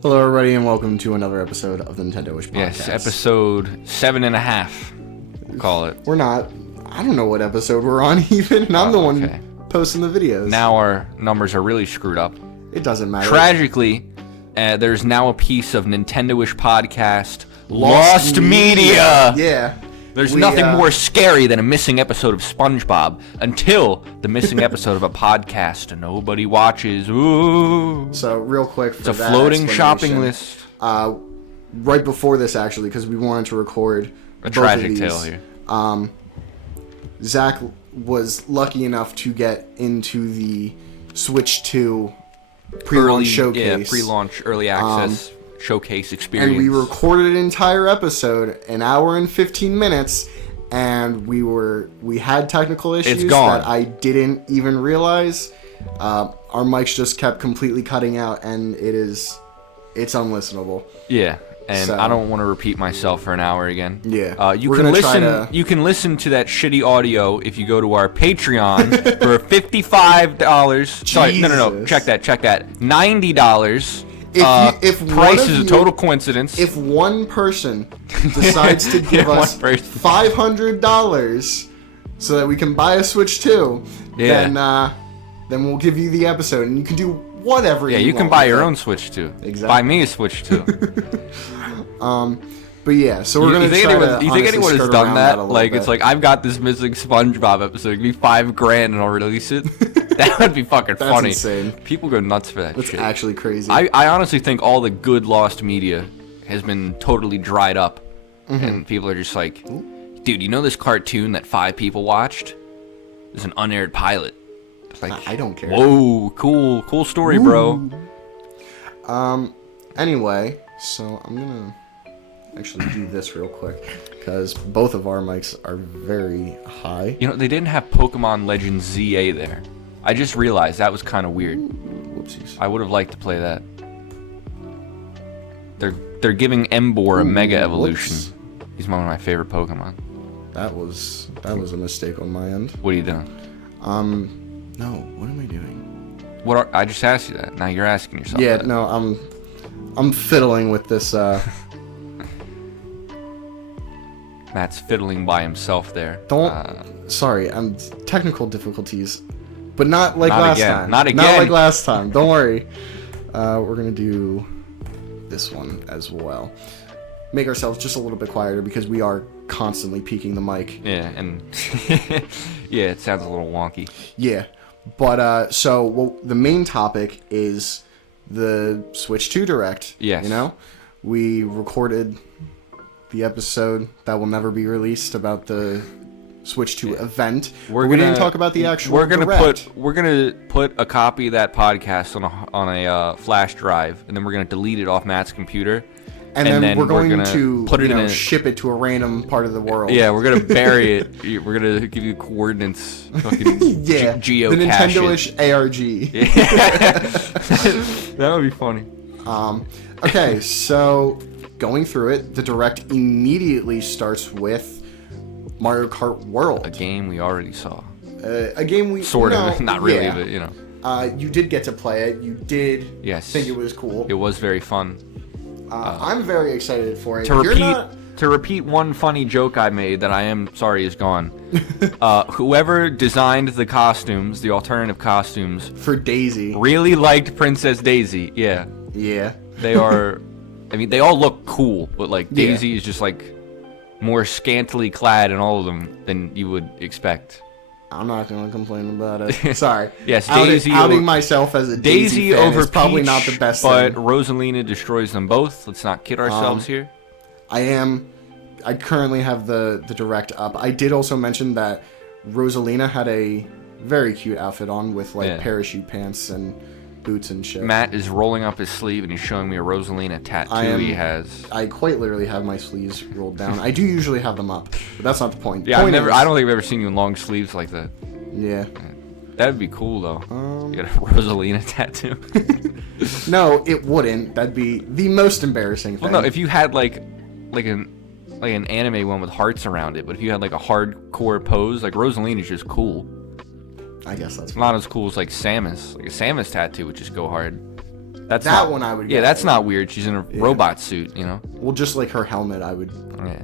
Hello, everybody, and welcome to another episode of the Nintendoish podcast. Yes, episode 7.5, we'll call it. We're not. I don't know what episode we're on even, and I'm the one posting the videos. Now our numbers are really screwed up. It doesn't matter. Tragically, there's now a piece of Nintendoish podcast lost media. Yeah. There's nothing more scary than a missing episode of SpongeBob until the missing episode of a podcast nobody watches. Ooh. So, real quick, for it's a floating shopping list. Right before this, actually, because we wanted to record a tragic tale here. Zach was lucky enough to get into the Switch 2 pre-launch showcase. Yeah, pre-launch early access. Showcase experience. And we recorded an entire episode, an hour and 15 minutes, and we had technical issues that I didn't even realize. Our mics just kept completely cutting out, and it's unlistenable. Yeah, and I don't want to repeat myself for an hour again. Yeah, you can listen. You can listen to that shitty audio if you go to our Patreon for $55. Sorry, no. Check that. $90. If price is a total coincidence. If one person decides to give us $500 so that we can buy a Switch 2, then we'll give you the episode, and you can do whatever you want. Yeah, you can buy your own Switch 2. Exactly. Buy me a Switch 2. But yeah, so we're gonna try to. You think anyone has done that? Like, it's like, I've got this missing SpongeBob episode. Give me $5,000 and I'll release it. That would be fucking funny. That's insane. People go nuts for that shit. That's actually crazy. I honestly think all the good lost media has been totally dried up. And people are just like, dude, you know this cartoon that 5 people watched? There's an unaired pilot. It's like, I don't care. Whoa, cool story, bro. Anyway, so I'm gonna actually do this real quick because both of our mics are very high. You know, they didn't have Pokemon Legends ZA there. I just realized that was kind of weird. Whoopsies. I would have liked to play that. They're giving Emboar a Mega Evolution. Whoops. He's one of my favorite Pokemon. That was a mistake on my end. What are you doing? No. What am I doing? I just asked you that. Now you're asking yourself. Yeah. that. No. I'm fiddling with this. Matt's fiddling by himself there. Sorry. I'm technical difficulties. But not like last time. Not again. Not like last time. Don't worry. We're going to do this one as well. Make ourselves just a little bit quieter because we are constantly peaking the mic. Yeah, and yeah, it sounds a little wonky. Yeah. But the main topic is the Switch 2 Direct. Yes. You know? We recorded the episode that will never be released about the Switch 2 event. We didn't talk about the actual Direct. We're gonna put a copy of that podcast on a flash drive, and then we're gonna delete it off Matt's computer. And then we're going to put it ship it to a random part of the world. Yeah, we're gonna bury it. We're gonna give you coordinates. Fucking geocache. The Nintendoish ARG. Yeah. That would be funny. Okay, so going through it, the Direct immediately starts with Mario Kart World. A game we already saw. A game we... Sort of. Not really, but, you know. You did get to play it. You did think it was cool. It was very fun. I'm very excited for it. To repeat one funny joke I made that I am sorry is gone. Whoever designed the costumes, the alternative costumes... For Daisy. Really liked Princess Daisy. Yeah. Yeah. They are... I mean, they all look cool, but, like, Daisy is just, like... more scantily clad in all of them than you would expect. I'm not going to complain about it. Sorry. Yes, Daisy... Outing myself as a Daisy fan over is probably Peach, not the best but thing. Rosalina destroys them both. Let's not kid ourselves here. I currently have the Direct up. I did also mention that Rosalina had a very cute outfit on with, like, parachute pants and boots and shit. Matt is rolling up his sleeve and he's showing me a Rosalina tattoo he has. I quite literally have my sleeves rolled down. I do usually have them up, but that's not the point. Yeah, I don't think I've ever seen you in long sleeves like that. Yeah. That'd be cool though. You got a Rosalina tattoo. No, it wouldn't. That'd be the most embarrassing thing. Well, no, if you had like an anime one with hearts around it, but if you had like a hardcore pose, like Rosalina's just cool. I guess that's not as cool as like Samus. Like a Samus tattoo would just go hard. That's that one I would get. Yeah, that's not weird. She's in a robot suit, you know? Well, just like her helmet, I would... Yeah.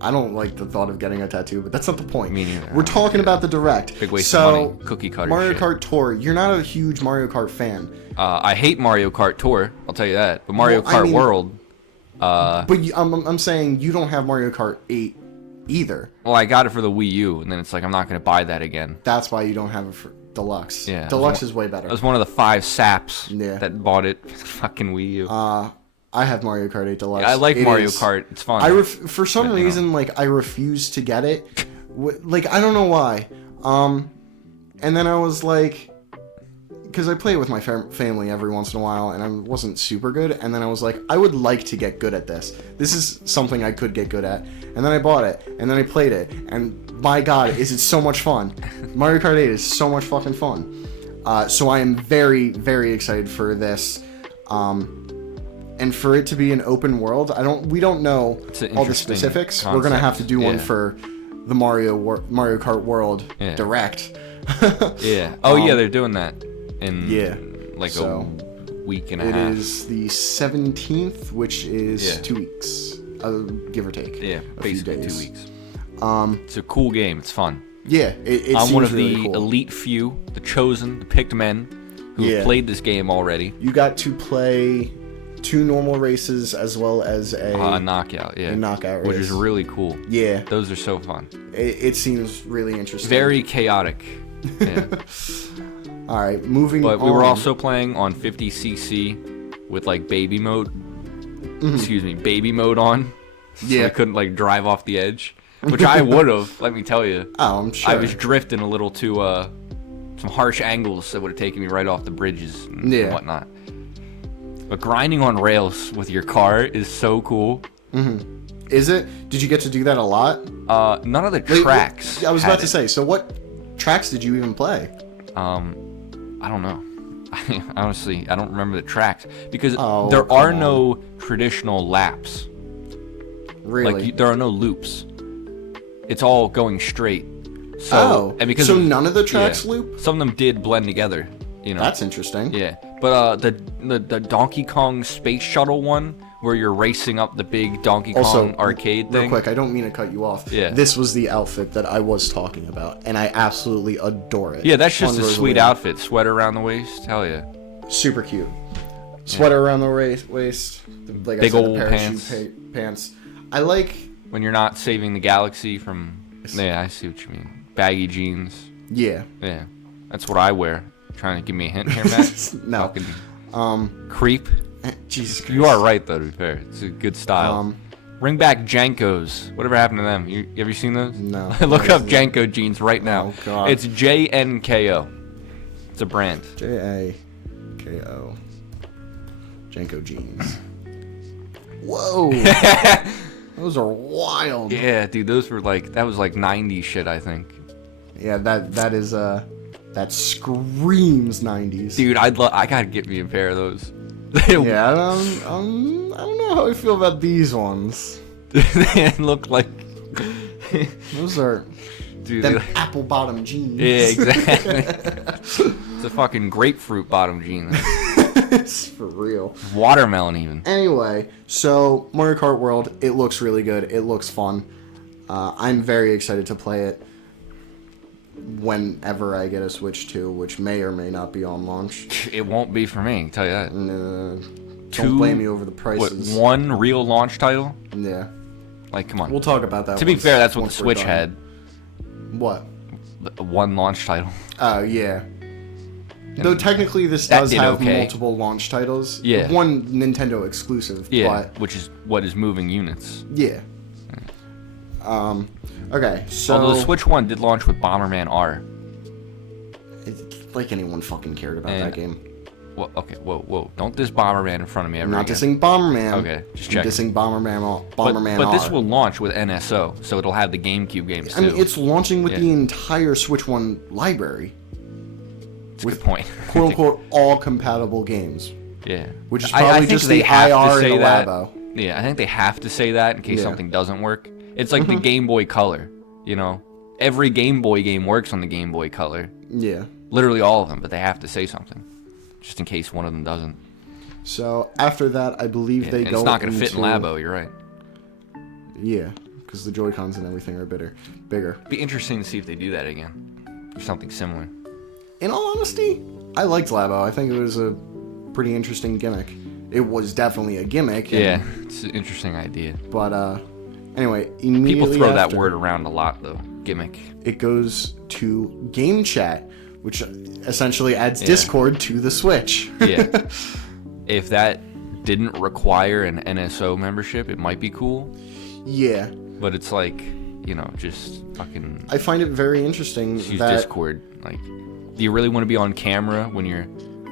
I don't like the thought of getting a tattoo, but that's not the point. Me neither. We're talking about the Direct. Big waste of money. Cookie cutter Mario shit. Kart Tour, you're not a huge Mario Kart fan. I hate Mario Kart Tour, I'll tell you that. But Mario Kart World... but I'm saying you don't have Mario Kart 8 either. Well, I got it for the Wii U, and then it's like, I'm not going to buy that again. That's why you don't have it for Deluxe. Yeah. Deluxe is way better. I was one of the 5 saps that bought it for the fucking Wii U. I have Mario Kart 8 Deluxe. Yeah, I like Mario Kart. It's fun. For some reason, like, I refuse to get it. Like, I don't know why. And then I was like... Because I play it with my family every once in a while, and I wasn't super good. And then I was like, I would like to get good at this. This is something I could get good at. And then I bought it, and then I played it. And my God, is it so much fun. Mario Kart 8 is so much fucking fun. So I am very, very excited for this. And for it to be an open world, we don't know all the specifics. Concept. We're gonna have to do one for the Mario Kart World Direct. Yeah. Oh yeah, they're doing that in like a week and a half. It is the 17th, which is 2 weeks, give or take. Yeah, basically 2 weeks. It's a cool game. It's fun. Yeah, it I'm seems one of really the cool. elite few, the chosen, the picked men who have played this game already. You got to play 2 normal races as well as a knockout, a knockout race, which is really cool. Yeah, those are so fun. It seems really interesting. Very chaotic. Yeah. All right, moving on. But we were also playing on 50cc with like baby mode. Excuse me, baby mode on. So I couldn't like drive off the edge, which I would have. Let me tell you. Oh, I'm sure. I was drifting a little to some harsh angles that would have taken me right off the bridges and whatnot. But grinding on rails with your car is so cool. Is it? Did you get to do that a lot? None of the tracks. I was about to say. So what tracks did you even play? I don't know. Honestly, I don't remember the tracks because there are no traditional laps. Really? Like there are no loops. It's all going straight. So and because none of the tracks loop? Some of them did blend together. You know. That's interesting. Yeah, but the Donkey Kong Space Shuttle one, where you're racing up the big Donkey Kong arcade thing. Real quick, I don't mean to cut you off. Yeah. This was the outfit that I was talking about, and I absolutely adore it. Yeah, that's just a sweet outfit. Sweater around the waist. Hell yeah. Super cute. Sweater around the waist. Like big I said, old the pants. I like... When you're not saving the galaxy from... Yeah, I see what you mean. Baggy jeans. Yeah. Yeah. That's what I wear. Trying to give me a hint here, Matt? No. Fucking creep. Jesus Christ. You are right, though, to be fair. It's a good style. Bring back Jankos. Whatever happened to them? Have you seen those? No. Look up Janko jeans right now. Oh, God. It's JNKO. It's a brand. JAKO. Janko jeans. Whoa. Those are wild. Yeah, dude, those were like... That was like 90s shit, I think. Yeah, that is... That screams 90s. Dude, I gotta get me a pair of those. Yeah, I don't know how I feel about these ones. They look like... Those are... Dude, them apple bottom jeans. Yeah, exactly. It's a fucking grapefruit bottom jean. It's for real. Watermelon even. Anyway, so Mario Kart World, it looks really good. It looks fun. I'm very excited to play it whenever I get a Switch 2, which may or may not be on launch. It won't be for me, I can tell you that. Don't blame me over the prices. What, one real launch title? Yeah. Like, come on. We'll talk about that. To be fair, that's what the Switch had. What? One launch title. Oh, yeah. Though technically this does have multiple launch titles. Yeah. One Nintendo exclusive. Yeah, but which is what is moving units. Yeah. Okay, so... Although the Switch 1 did launch with Bomberman R. It's like anyone fucking cared about that game. Well, okay, whoa. Don't diss Bomberman in front of me ever Not again. dissing Bomberman. Okay, just checking. Dissing Bomberman R. But this will launch with NSO, so it'll have the GameCube games too. I mean, it's launching with the entire Switch 1 library. That's a good point. Quote-unquote all compatible games. Yeah. Which is probably just the IR and the Labo. Yeah, I think they have to say that in case something doesn't work. It's like the Game Boy Color, you know? Every Game Boy game works on the Game Boy Color. Yeah. Literally all of them, but they have to say something. Just in case one of them doesn't. So after that, I believe they go. It's not going to fit in Labo. You're right. Yeah, because the Joy-Cons and everything are bigger. It'd be interesting to see if they do that again, or something similar. In all honesty, I liked Labo. I think it was a pretty interesting gimmick. It was definitely a gimmick. Yeah, it's an interesting idea. But anyway, immediately people throw after, that word around a lot, though. Gimmick. It goes to Game Chat, which essentially adds Discord to the Switch. Yeah. If that didn't require an NSO membership, it might be cool. Yeah. But it's like, just fucking... I find it very interesting use that... Discord. Like, do you really want to be on camera when you're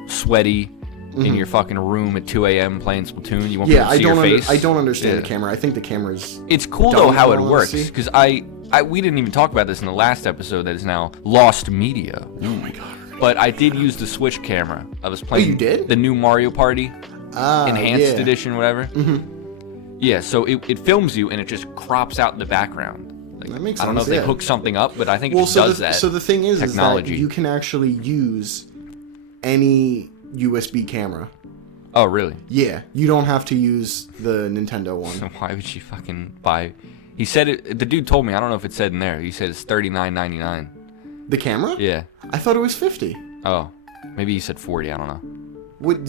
sweaty in your fucking room at 2 a.m. playing Splatoon? You won't be able to see your face? I don't understand the camera. I think the camera's... It's cool, though, how it works. Because we didn't even talk about this in the last episode that is now lost media. Oh, my God. But I did use the Switch camera. I was playing you did? the new Mario Party Enhanced Edition, whatever. Mm-hmm. Yeah, so it films you and it just crops out in the background. Like, that makes sense. I don't know if they hook something up, but I think it just does that. So the thing is technology. Is that you can actually use any USB camera. Oh, really? Yeah, you don't have to use the Nintendo one. So why would you fucking buy? He said it. The dude told me. I don't know if it said in there. He said it's $39.99. The camera? Yeah. I thought it was $50. Oh, maybe he said 40. I don't know. What,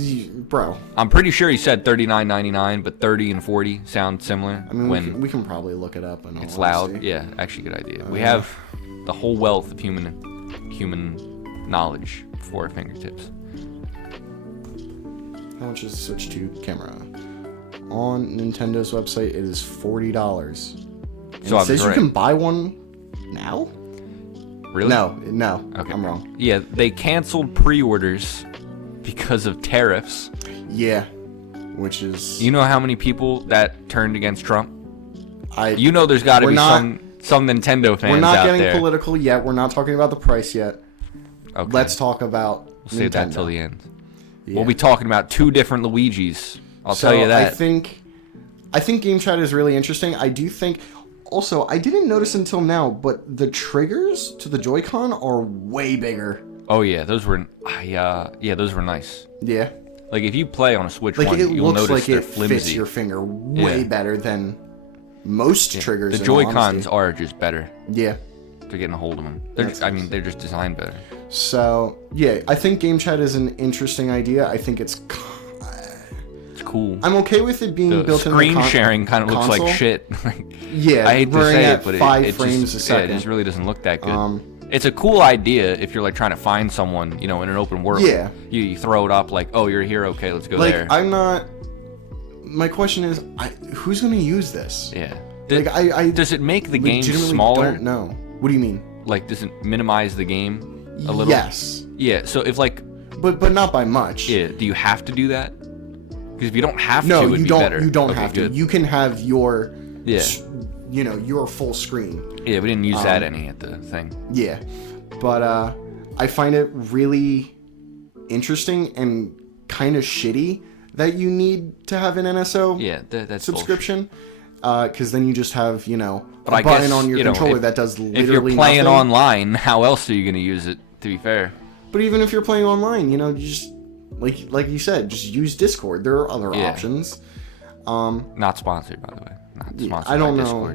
bro? I'm pretty sure he said $39.99, but 30 and 40 sound similar. I mean, we can probably look it up. It's loud. Yeah, actually, good idea. We have the whole wealth of human knowledge before our fingertips. How much is the Switch 2 camera? On Nintendo's website, it is $40. So it says you can buy one now? Really? No. Okay. I'm wrong. Yeah, they canceled pre-orders because of tariffs. Yeah, which is... You know how many people that turned against Trump? There's got to be some Nintendo fans out there. We're not getting political yet. We're not talking about the price yet. Okay. Let's talk about We'll save that till the end. Yeah. We'll be talking about two different Luigis. I'll tell you that. I think Game Chat is really interesting. I do think... Also, I didn't notice until now, but the triggers to the Joy-Con are way bigger. Oh yeah, those were nice. Yeah. Like if you play on a Switch one, looks you'll notice like they're it flimsy. fits your finger way better than most triggers. The Joy-Cons are just better. Yeah. To getting a hold of them. They're just designed better. So yeah, I think Game Chat is an interesting idea. I think it's cool. I'm okay with it being built in the screen sharing kind of looks like shit. Yeah, I hate to say it, but 5 frames a second. Yeah, it just really doesn't look that good. It's a cool idea if you're like trying to find someone, in an open world. Yeah. You throw it up like, oh, you're here, okay, let's go there. I'm not. My question is, who's going to use this? Yeah. Does it make the game smaller? Don't know. What do you mean? Like, does it minimize the game a little? Yes. Yeah. So if like. But not by much. Yeah. Do you have to do that? Because if you don't have to, it'd be better. You don't have to. You can have your. Yeah. Your full screen. Yeah, we didn't use that any at the thing. Yeah, but I find it really interesting and kind of shitty that you need to have an NSO that's subscription. Because then you just have a button on your controller that does literally nothing. If you're playing nothing. Online, how else are you going to use it? To be fair. But even if you're playing online, you just like you said, just use Discord. There are other options. Not sponsored, by the way. Not sponsored. I don't by know.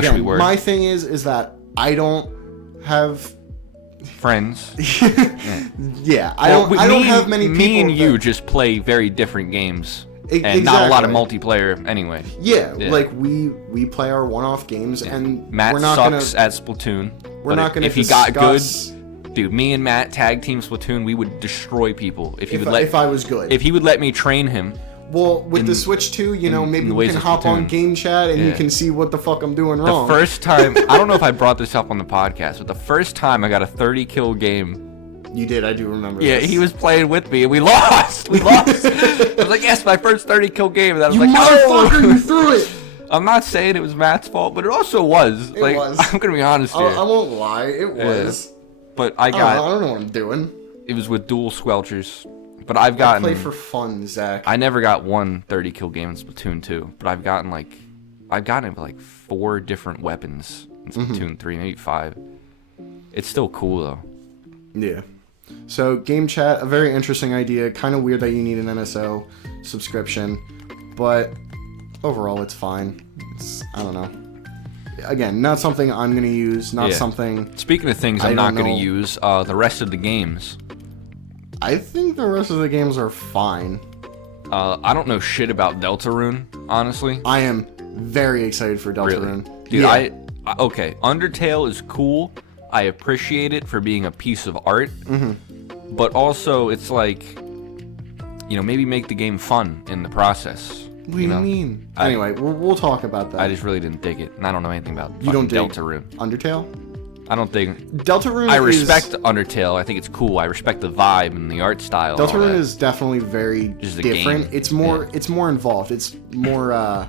Discord. My thing is that I don't have friends. Yeah, I don't have many people. Me and you just play very different games, and not a lot of multiplayer anyway. Yeah, like we play our one-off games, and Matt we're not sucks at Splatoon. We're not gonna. If he got good, dude, me and Matt tag team Splatoon, we would destroy people. If I was good, if he would let me train him. Well, with the Switch 2, maybe we can hop on Game Chat and you can see what the fuck I'm doing wrong. The first time, I don't know if I brought this up on the podcast, but the first time I got a 30-kill game. You did, I do remember this. Yeah, he was playing with me and we lost. I was like, yes, my first 30-kill game. And I was like, motherfucker, you threw it. I'm not saying it was Matt's fault, but it also was. It was. I'm going to be honest here. I won't lie, it was. But I don't know what I'm doing. It was with dual squelchers. But I've gotten... I play for fun, Zach. I never got one 30-kill game in Splatoon 2, but I've gotten like 4 different weapons in Splatoon 3, maybe 5. It's still cool, though. Yeah. So game chat, a very interesting idea. Kind of weird that you need an NSO subscription, but overall it's fine. I don't know. Again, not something I'm going to use, not something... Speaking of things I'm not going to use, the rest of the games. I think the rest of the games are fine. I don't know shit about Deltarune, honestly. I am very excited for Deltarune. Really? Dude, okay, Undertale is cool. I appreciate it for being a piece of art. But also, it's like, maybe make the game fun in the process. What do you mean? Anyway, we'll talk about that. I just really didn't dig it, and I don't know anything about Deltarune. Undertale? I don't think... Deltarune I respect Undertale. I think it's cool. I respect the vibe and the art style. Deltarune is definitely very different. It's more involved. It's more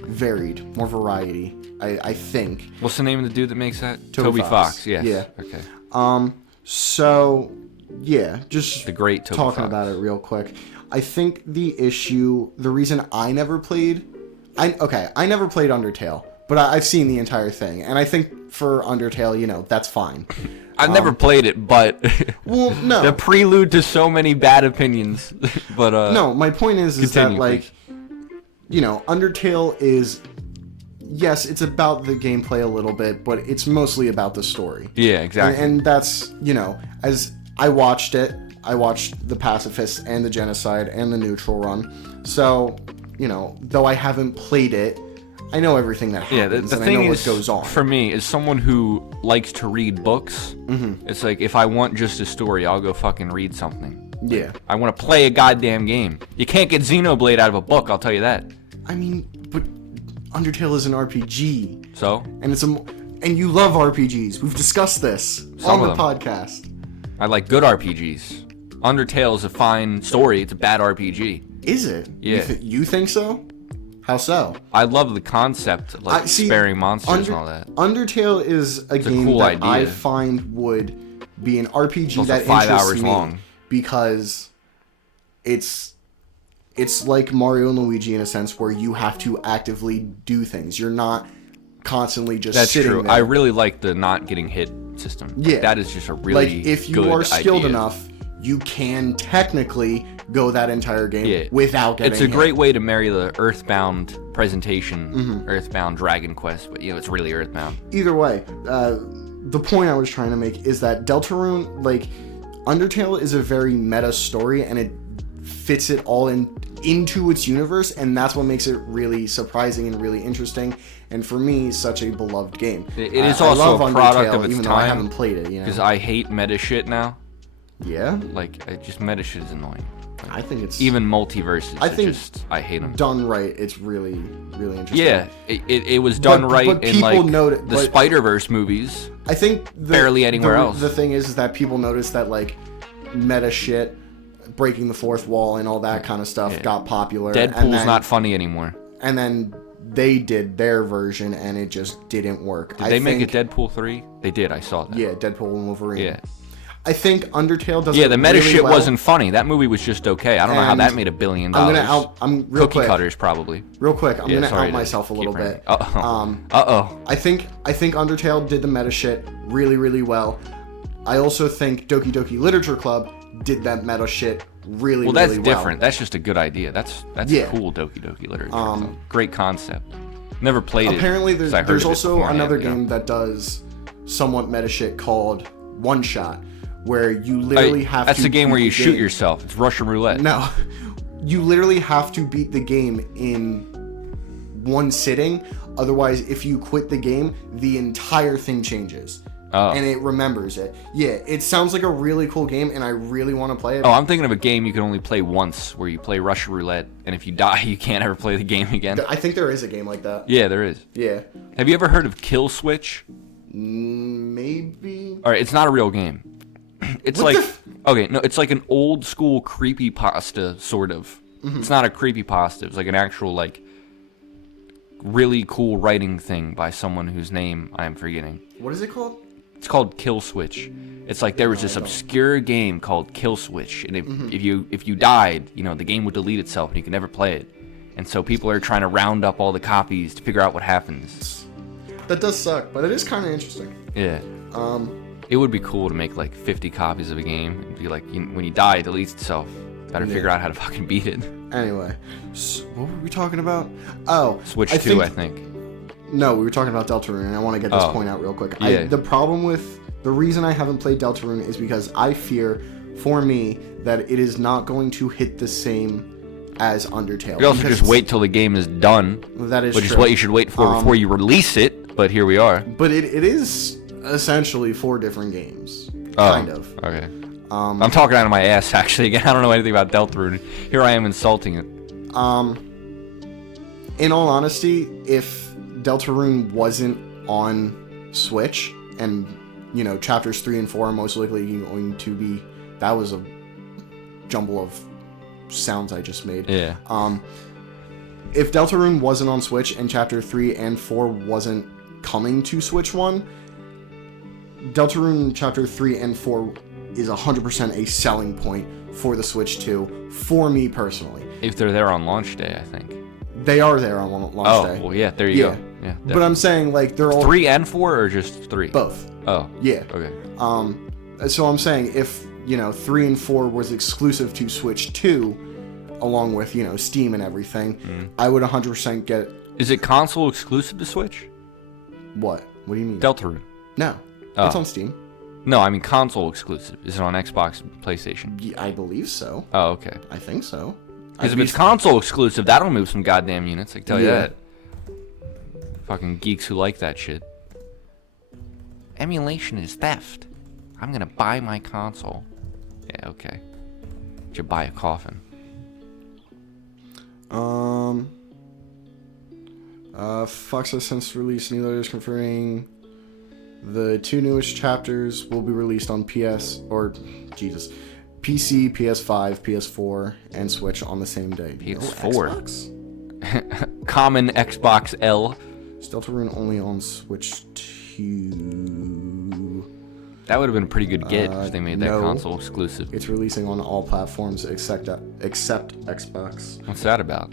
varied, more variety, I think. What's the name of the dude that makes that? Toby Fox. Yes. Yeah. Okay. So, yeah, just the great Toby talking Fox. about it real quick. I think the reason I never played... I never played Undertale, but I've seen the entire thing, and I think for Undertale, that's fine. I've never played it, but well, no, the prelude to so many bad opinions. But no, my point is that like, Undertale is, yes, it's about the gameplay a little bit, but it's mostly about the story. Yeah, exactly. And that's as I watched it. I watched the Pacifist and the Genocide and the Neutral Run. So, though I haven't played it, I know everything that happens, the and thing I know is, what goes on. For me, as someone who likes to read books, it's like, if I want just a story, I'll go fucking read something. Yeah. I want to play a goddamn game. You can't get Xenoblade out of a book, I'll tell you that. I mean, but Undertale is an RPG. So? And you love RPGs. We've discussed this on the podcast. I like good RPGs. Undertale is a fine story. It's a bad RPG. Is it? Yeah. You think so? How so? I love the concept, like sparing monsters and all that. Undertale is a game cool that idea. I find would be an RPG that 5 interests hours me long. Because it's like Mario and Luigi in a sense where you have to actively do things. You're not constantly just sitting there. That's true. I really like the not getting hit system. Yeah. That is just a really like if you are skilled enough, you can technically go that entire game without getting hit. It's a great way to marry the Earthbound presentation, Earthbound Dragon Quest, but it's really Earthbound. Either way, the point I was trying to make is that Deltarune, like, Undertale is a very meta story, and it fits it all into its universe, and that's what makes it really surprising and really interesting, and for me, such a beloved game. It is also a product Undertale, of its even time. Though I haven't played it, Because I hate meta shit now. Yeah? Like, just meta shit is annoying. I think it's... Even multiverses. I hate them. Done right, it's really, really interesting. Yeah, it was done right in, like, the Spider-Verse movies. I think... barely anywhere else. The thing is that people notice that, like, meta shit, breaking the fourth wall and all that kind of stuff got popular. Deadpool's not funny anymore. And then they did their version, and it just didn't work. Did they make a Deadpool 3? They did, I saw that. Yeah, Deadpool and Wolverine. Yeah. I think Undertale does. Yeah, the meta shit wasn't funny. That movie was just okay. I don't know how that made $1 billion. I'm real Cookie quick. Cutters probably. Real quick, I'm gonna out myself a little bit. I think Undertale did the meta shit really, really well. I also think Doki Doki Literature Club did that meta shit really, well. That's really well. different. That's just a good idea. That's cool. Doki Doki Literature Club. Great concept. Never played it. Apparently, there's also another game that does somewhat meta shit called One Shot, where you literally have to... That's the game where you shoot yourself. It's Russian roulette. No. You literally have to beat the game in one sitting. Otherwise, if you quit the game, the entire thing changes. Oh. And it remembers it. Yeah, it sounds like a really cool game, and I really want to play it. Oh, I'm thinking of a game you can only play once, where you play Russian roulette, and if you die, you can't ever play the game again. I think there is a game like that. Yeah, there is. Yeah. Have you ever heard of Kill Switch? Maybe. All right, it's not a real game. It's it's like an old school creepypasta, sort of. Mm-hmm. It's not a creepypasta. It's like an actual, like, really cool writing thing by someone whose name I am forgetting. What is it called? It's called Kill Switch. It's like there was this obscure game called Kill Switch, and if you died, the game would delete itself and you could never play it. And so people are trying to round up all the copies to figure out what happens. That does suck, but it is kind of interesting. Yeah. It would be cool to make like 50 copies of a game and be like, when you die, it deletes itself. Better figure out how to fucking beat it. Anyway, so what were we talking about? Oh, Switch 2, I think. No, we were talking about Deltarune, and I want to get this point out real quick. Yeah. The reason I haven't played Deltarune is because I fear, for me, that it is not going to hit the same as Undertale. You also just wait till the game is done. That is which true. Is what you should wait for before you release it. But here we are. But it is essentially 4 different games, kind of. Okay. I'm talking out of my ass, actually. Again, I don't know anything about Deltarune. Here I am insulting it. In all honesty, if Deltarune wasn't on Switch, and chapters 3 and 4 are most likely going to be. That was a jumble of sounds I just made. Yeah. If Deltarune wasn't on Switch and chapter 3 and 4 wasn't coming to Switch 1, Deltarune chapter 3 and 4 is 100% a selling point for the Switch 2 for me personally. If they're there on launch day, I think. They are there on launch day. Oh, well, yeah, there you go. Yeah, but I'm saying, like, they're all... 3 and 4 or just 3? Both. Oh. Yeah. Okay. So I'm saying if, 3 and 4 was exclusive to Switch 2, along with, Steam and everything, I would 100% get... Is it console exclusive to Switch? What? What do you mean? Deltarune. No. It's on Steam. No, I mean console exclusive. Is it on Xbox, PlayStation? Yeah, I believe so. Oh, okay. I think so. Because if it's console exclusive, that'll move some goddamn units. I can tell you that. Fucking geeks who like that shit. Emulation is theft. I'm gonna buy my console. Yeah, okay. You should buy a coffin. Fox has since released new letters confirming the 2 newest chapters will be released on PC, PS5, PS4, and Switch on the same day. PS4? Common Xbox L. Deltarune only on Switch 2. That would have been a pretty good get if they made that console exclusive. It's releasing on all platforms except Xbox. What's that about?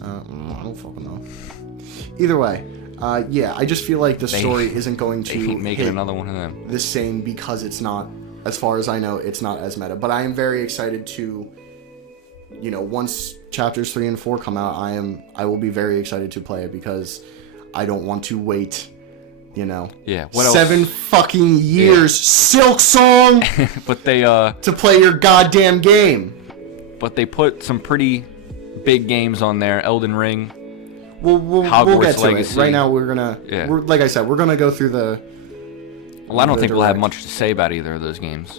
I don't fucking know. Either way, I just feel like the story isn't going to keep making another one of them the same because it's not, as far as I know, it's not as meta. But I am very excited to, once chapters 3 and 4 come out, I will be very excited to play it because I don't want to wait. Yeah. What 7 else? fucking years, Silk Song. But they to play your goddamn game. But they put some pretty big games on there. Elden Ring. We'll get to Legacy. It. Right now, we're gonna. Yeah. Like I said, we're gonna go through the. Well, I don't think we'll have much to say about either of those games.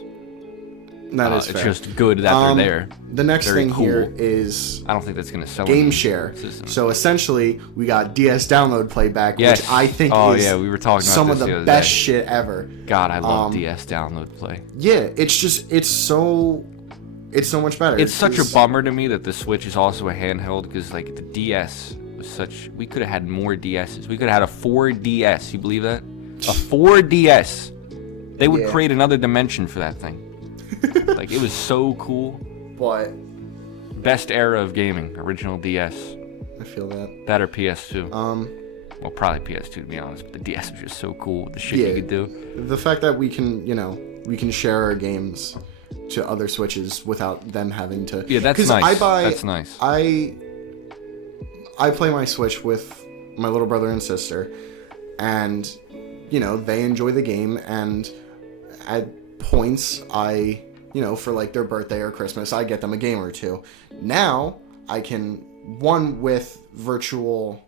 That is fair. It's just good that they're there. The next thing here is... I don't think that's going to sell Game Share. So essentially, we got DS Download Playback, which I think is we were talking about some of the best shit ever. God, I love DS Download Play. Yeah, it's so much better. It's such a bummer to me that the Switch is also a handheld, because like the DS was such... We could have had more DSs. We could have had a 4DS. You believe that? A 4DS. They would create another dimension for that thing. Like, it was so cool. What? Best era of gaming. Original DS. I feel that. That or PS2. Well, probably PS2 to be honest, but the DS was just so cool with the shit you could do. The fact that we can, we can share our games to other Switches without them having to... Yeah, that's nice. That's nice. I play my Switch with my little brother and sister, and, they enjoy the game, and at points for like their birthday or Christmas, I get them a game or two. Now I can, with virtual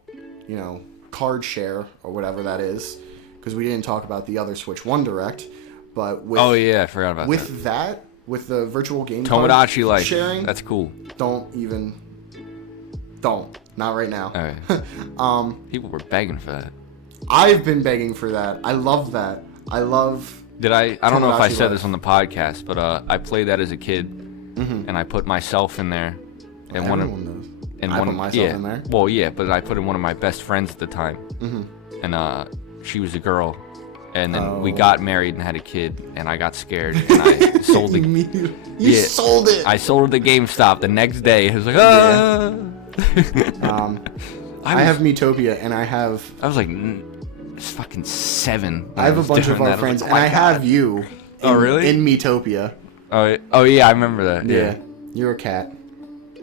card share or whatever that is, because we didn't talk about the other Switch 1 Direct, but with I forgot about that. With the virtual game Tomodachi card Life sharing, that's cool. Not right now. All right. People were begging for that. I've been begging for that. I love that. I don't know if I said this on the podcast, but I played that as a kid, and I put myself in there. And I put myself in there? Well, yeah, but I put in one of my best friends at the time. And she was a girl. And then we got married and had a kid, and I got scared, and I sold the... You sold it! I sold it to GameStop the next day. I was like, I have Miitopia, and I have... I was like was fucking 7. I have a bunch of our friends, and I have you. Really? In Metopia. Oh yeah, I remember that. Yeah. You're a cat.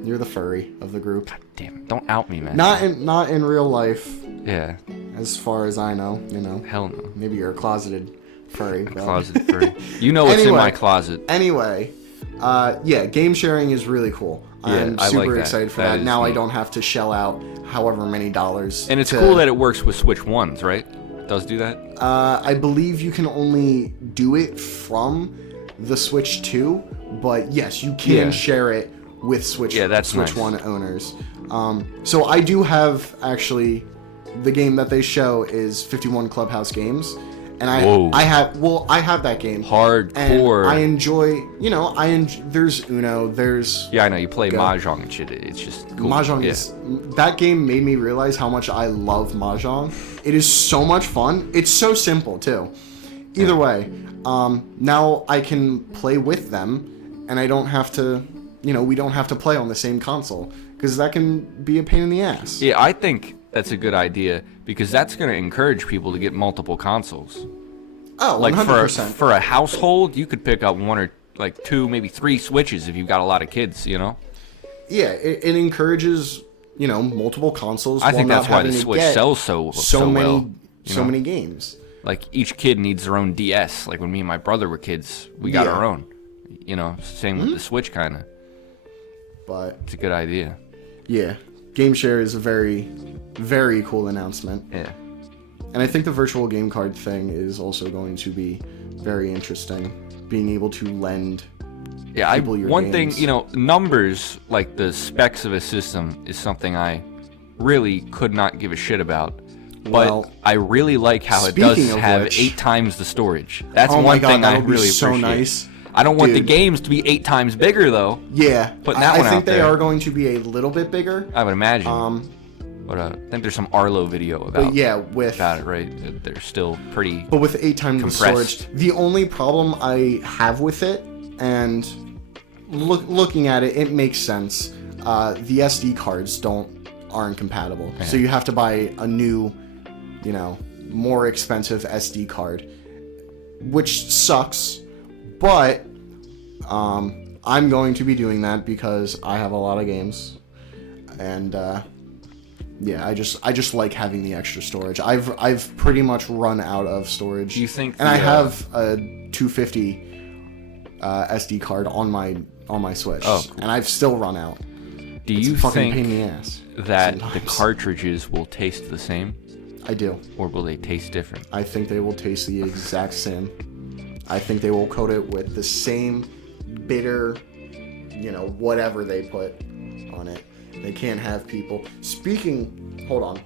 You're the furry of the group. God damn it! Don't out me, man. Not in real life. Yeah. As far as I know, Hell no. Maybe you're a closeted furry. Closeted furry. You know what's in my closet. Anyway, game sharing is really cool. I'm super excited for that. Now neat. I don't have to shell out however many dollars. And it's cool that it works with Switch Ones, right? It does do that? I believe you can only do it from the Switch 2, but yes, you can share it with Switch nice. One owners. So I do have, actually, the game that they show is 51 Clubhouse Games. And I have that game. Hardcore. And I enjoy, there's Uno, there's... Yeah, I know, you play Mahjong and shit, it's just cool. Mahjong is... That game made me realize how much I love Mahjong. It is so much fun. It's so simple, too. Either way, now I can play with them, and I don't have to, we don't have to play on the same console, because that can be a pain in the ass. Yeah, I think that's a good idea, because that's going to encourage people to get multiple consoles. Oh, 100%. Like for a household, you could pick up 1 or 2, maybe 3 Switches if you've got a lot of kids, Yeah, it encourages, multiple consoles. I think that's why the Switch sells so many games. Like, each kid needs their own DS. Like, when me and my brother were kids, we got our own. Same with the Switch, kind of. But it's a good idea. Yeah. Game Share is a very, very cool announcement. Yeah. And I think the virtual game card thing is also going to be very interesting. Being able to lend people your games. Thing, numbers, like the specs of a system, is something I really could not give a shit about. But I really like how it does have 8 times the storage. That's one thing I really appreciate. So nice. I don't want the games to be 8 times bigger, though. Yeah. I think they are going to be a little bit bigger. I would imagine. But I think there's some Arlo video about it, right? They're still pretty But with 8 times compressed. the storage, the only problem I have with it, and looking at it, it makes sense. The SD cards aren't compatible. So you have to buy a new, more expensive SD card, which sucks. But I'm going to be doing that because I have a lot of games, and I just like having the extra storage. I've pretty much run out of storage. Do you think? And I have a 250 SD card on my Switch, and I've still run out. Do you think pain in the ass that the cartridges will taste the same? I do. Or will they taste different? I think they will taste the exact same. I think they will coat it with the same bitter, whatever they put on it. They can't have people... Hold on.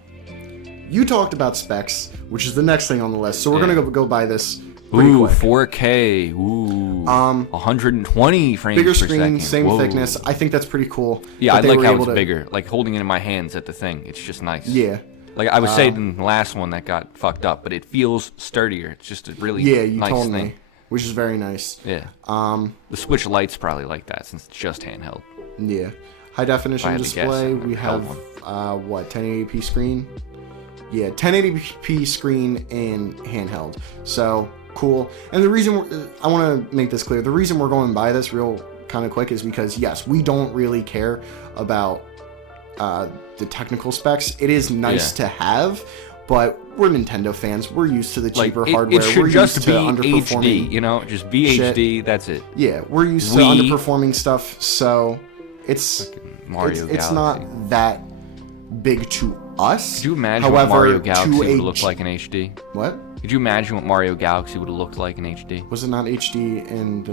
You talked about specs, which is the next thing on the list. So we're going to go buy this pretty quick. 4K. 120 frames bigger per screen, second. Same thickness. I think that's pretty cool. Yeah, I like how it's bigger. Like holding it in my hands at the thing. It's just nice. Yeah. Like I was saying in the last one that got fucked up, but it feels sturdier. It's just a really nice told thing. Me. Which is very nice. Yeah. The Switch Lite's probably like that since it's just handheld. Yeah. High definition display. We have 1080p screen. Yeah, 1080p screen in handheld. So cool. And the reason I want to make this clear, the reason we're going by this real kind of quick is because yes, we don't really care about the technical specs. It is nice to have. But we're Nintendo fans. We're used to the cheaper hardware. It should we're just used to be underperforming. just be HD. That's it. Yeah, we're used to underperforming stuff, so it's not that big to us. Could you imagine what Mario Galaxy would look like in HD? What? Could you imagine what Mario Galaxy would have looked like in HD? Was it not HD in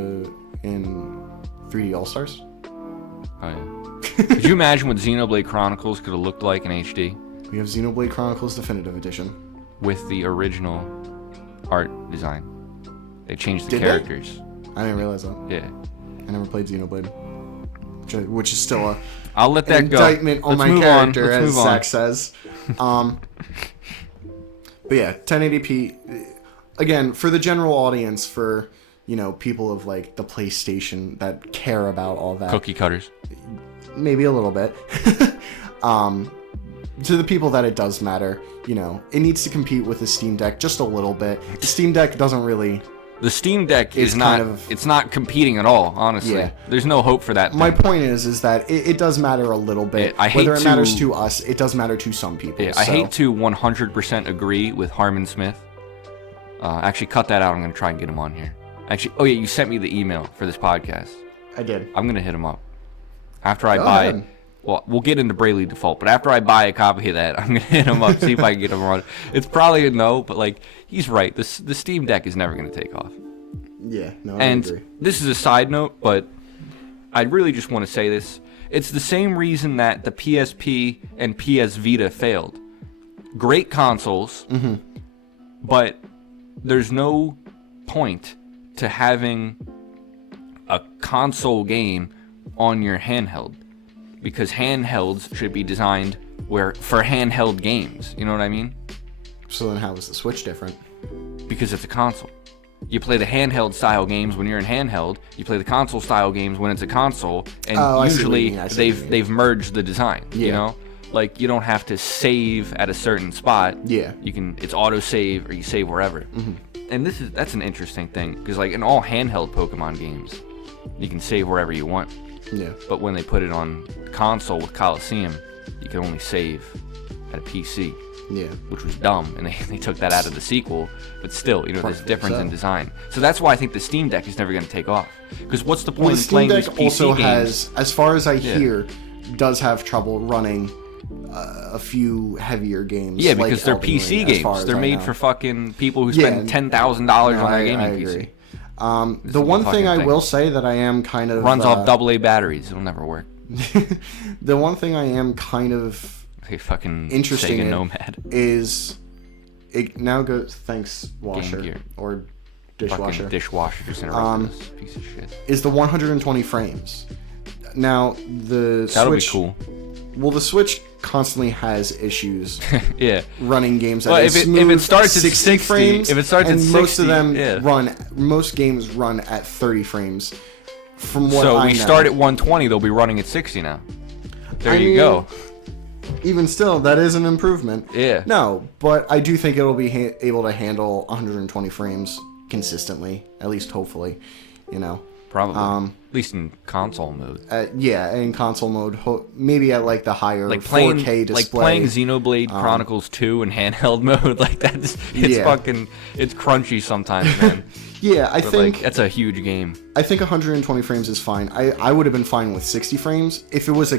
3D All Stars? Oh yeah. Could you imagine what Xenoblade Chronicles could have looked like in HD? We have Xenoblade Chronicles Definitive Edition. With the original art design. They changed the characters. I didn't realize that. Yeah. I never played Xenoblade. Which is still I'll let that indictment go. on my character, as Zach says. But yeah, 1080p. Again, for the general audience, for people of like the PlayStation that care about all that. Cookie cutters. Maybe a little bit. to the people that it does matter, you know, it needs to compete with the Steam Deck just a little bit. The Steam Deck doesn't really... The Steam Deck is not... it's not competing at all, honestly. Yeah. There's no hope for that thing. My point is that it does matter a little bit. Whether it matters to us, it does matter to some people. Yeah, I hate to 100% agree with Harmon Smith. Actually, cut that out. I'm going to try and get him on here. Actually, oh yeah, you sent me the email for this podcast. I did. I'm going to hit him up. After I buy... Ahead. Well, we'll get into Braille Default, but after I buy a copy of that, I'm going to hit him up, see if I can get him on. It's probably a no, but, like, he's right. The Steam Deck is never going to take off. Yeah, no, I agree. And this is a side note, but I really just want to say this. It's the same reason that the PSP and PS Vita failed. Great consoles, but there's no point to having a console game on your handheld. Because handhelds should be designed for handheld games. You know what I mean? So then how is the Switch different? Because it's a console. You play the handheld style games when you're in handheld. You play the console style games when it's a console. And usually they've merged the design. Yeah. You know? Like, you don't have to save at a certain spot. Yeah. It's auto save or you save wherever. And that's an interesting thing. Because, like, in all handheld Pokemon games, you can save wherever you want. Yeah. But when they put it on console with Coliseum, you can only save at a PC. Yeah. Which was dumb, and they took that out of the sequel. But still, you know, there's difference in design. So that's why I think the Steam Deck is never going to take off. Because what's the point of playing these PC games? The Steam Deck also has, as far as I hear, does have trouble running a few heavier games. Yeah, because they're PC games. They're made for fucking people who spend $10,000 on their gaming PC. The one thing I will say that I am kind of... Runs off AA batteries. It'll never work. The one thing I am kind of interesting in Nomad is... It now goes... Thanks, washer. Or dishwasher. Fucking dishwasher just interrupted this piece of shit. Is the 120 frames. Now, the That'll Switch... be cool. Well, the Switch constantly has issues running games at if it starts at 60 frames, if it starts at 60, most of them most games run at 30 frames. From what so I we know. Start at 120, they'll be running at 60 now. There you go. Even still, that is an improvement. Yeah. No, but I do think it'll be able to handle 120 frames consistently, at least hopefully, you know. Probably. At least in console mode. Yeah, in console mode, maybe at like the higher 4K display. Like playing Xenoblade Chronicles 2 in handheld mode, like it's crunchy sometimes, man. Yeah, I think that's a huge game. I think 120 frames is fine. I would have been fine with 60 frames if it was I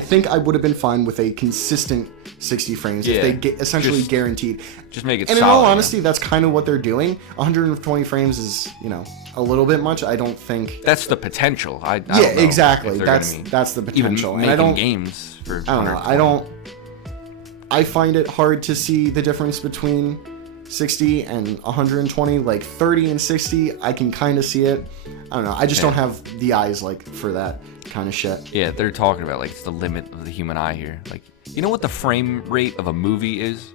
think I would have been fine with a consistent 60 frames if they get essentially guaranteed. Just make it and solid. And in all honesty, that's kind of what they're doing. 120 frames is, you know, a little bit much. I don't think that's the potential. I don't know exactly. That's the potential. Even making games for I don't know. I find it hard to see the difference between 60 and 120. Like 30 and 60, I can kind of see it. I don't know. I just don't have the eyes like for that kind of shit. Yeah, they're talking about like it's the limit of the human eye here. Like, you know what the frame rate of a movie is?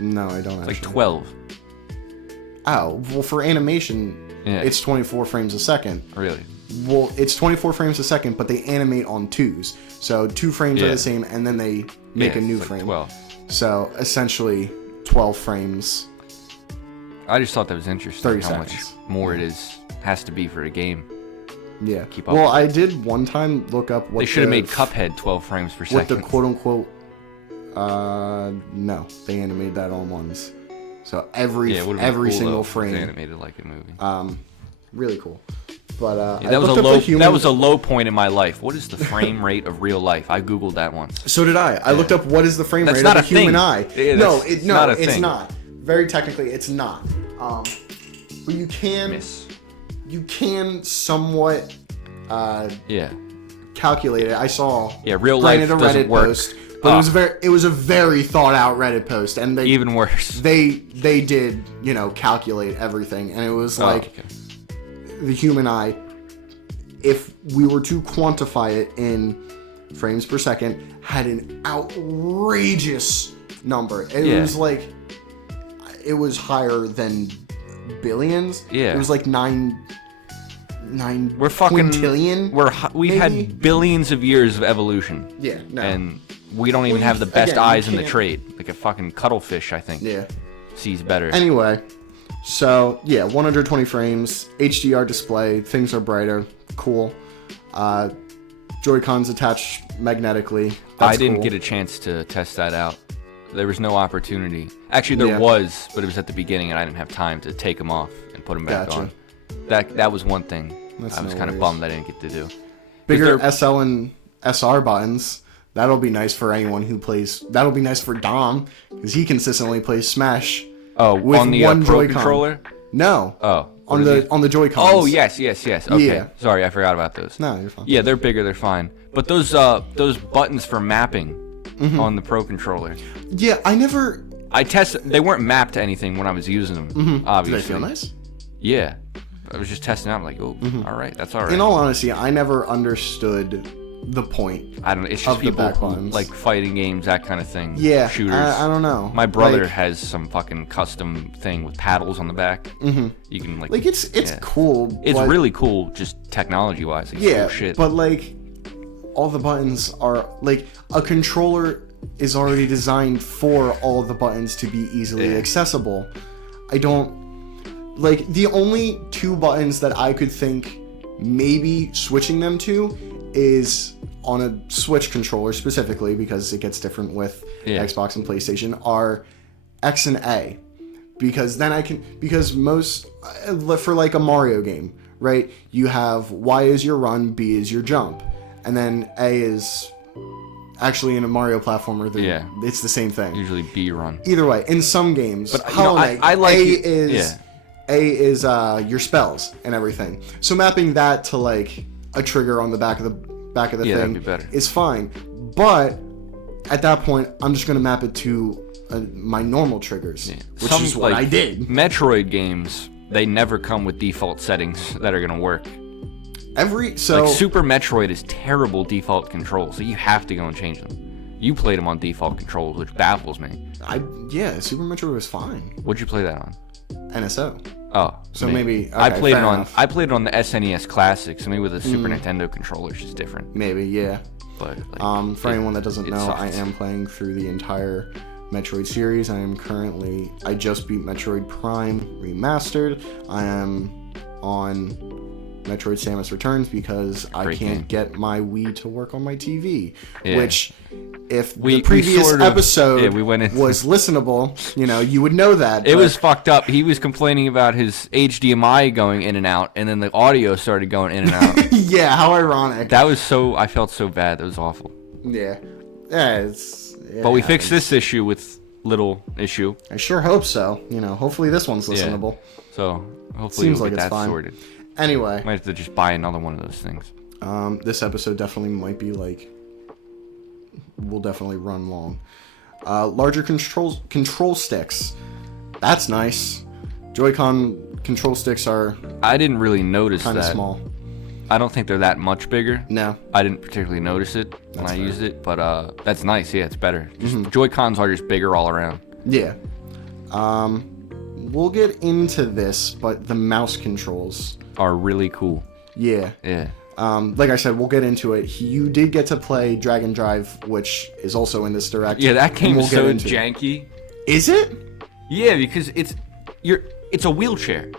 No, I don't. It's like 12. Oh, well, for animation, it's 24 frames a second. Really? Well, it's 24 frames a second, but they animate on twos. So 2 frames are the same, and then they make a new frame. 12. So essentially 12 frames. I just thought that was interesting. 30 how seconds. Much more it has to be for a game. Yeah. Keep up. Well, I did one time look up what they should have made Cuphead 12 frames per second. What the quote-unquote... no. They animated that on ones. So every single frame... They animated like a movie. Really cool. But that was a low point in my life. What is the frame rate of real life? I googled that once. So did I. I looked up what is the frame rate of a human eye. Yeah, it's not. Very technically, it's not. But you can somewhat calculate it. I saw real life doesn't work. Post, but it was a very thought out Reddit post, and they even worse. They did calculate everything, and it was the human eye. If we were to quantify it in frames per second, had an outrageous number. It was higher than billions. Yeah. It was like 9 we're fucking quintillion. We've had billions of years of evolution. Yeah. No. And we don't even have the best eyes in the trade. Like a fucking cuttlefish, I think. Yeah. Sees better. Anyway, so yeah, 120 frames, HDR display, things are brighter, cool. Joy-Cons attached magnetically. That's I didn't cool. get a chance to test that out. There was no opportunity. Actually, there was, but it was at the beginning, and I didn't have time to take them off and put them back on. That was one thing I was kind of bummed I didn't get to do. Bigger SL and SR buttons. That'll be nice for anyone who plays. That'll be nice for Dom, because he consistently plays Smash. Oh, with on the one Pro Joy-Con. controller? No. Oh. On the Joy-Cons. Oh, yes. Okay. Yeah. Sorry, I forgot about those. No, you're fine. Yeah, they're bigger, they're fine. But those buttons for mapping on the Pro controller. Yeah, I tested. They weren't mapped to anything when I was using them. Obviously. Do they feel nice? Yeah, I was just testing out. I'm like, all right, that's all right. In all honesty, I never understood the point. I don't know. It's just people who like fighting games, that kind of thing. Yeah, shooters. I don't know. My brother has some fucking custom thing with paddles on the back. You can like it's cool. It's really cool, just technology wise. Like, yeah, cool shit. But like all the buttons are like a controller is already designed for all of the buttons to be easily accessible. I don't like the only two buttons that I could think maybe switching them to is on a Switch controller specifically, because it gets different with Xbox and PlayStation, are X and A. Because then because most, for like a Mario game, right, you have Y is your run, B is your jump. And then A is actually in a Mario platformer, it's the same thing. Usually B run. Either way, in some games, but I like A is your spells and everything. So mapping that to like a trigger on the back of the thing is fine. But at that point, I'm just gonna map it to my normal triggers, which is what I did. Metroid games, they never come with default settings that are gonna work. Like Super Metroid is terrible default controls, so you have to go and change them. You played them on default controls, which baffles me. Super Metroid was fine. What'd you play that on? NSO. Oh, so maybe I played it on. I played it on the SNES Classic, so maybe with a Super Nintendo controller, it's just different. Maybe, yeah. But like, for anyone that doesn't know, sucks. I am playing through the entire Metroid series. I just beat Metroid Prime Remastered. I am on Metroid Samus Returns because I can't get my Wii to work on my TV. Which, if the previous episode was listenable, you would know that. It was fucked up. He was complaining about his HDMI going in and out, and then the audio started going in and out. Yeah, how ironic. I felt so bad. That was awful. Yeah. But we fixed this issue with little issue. I sure hope so. Hopefully this one's listenable. Yeah. So hopefully we'll get that sorted. Anyway. Might have to just buy another one of those things. This episode definitely might be will definitely run long. Larger control sticks. That's nice. Joy-Con control sticks are I didn't really notice that. Kind of small. I don't think they're that much bigger. No. I didn't particularly notice it when I used it, but that's nice. Yeah, it's better. Joy-Cons are just bigger all around. Yeah. We'll get into this, but the mouse controls are really cool. Yeah. Yeah. Like I said, we'll get into it. You did get to play Dragon Drive, which is also in this direct. Yeah, that game is so janky. Is it? Yeah, because it's a wheelchair.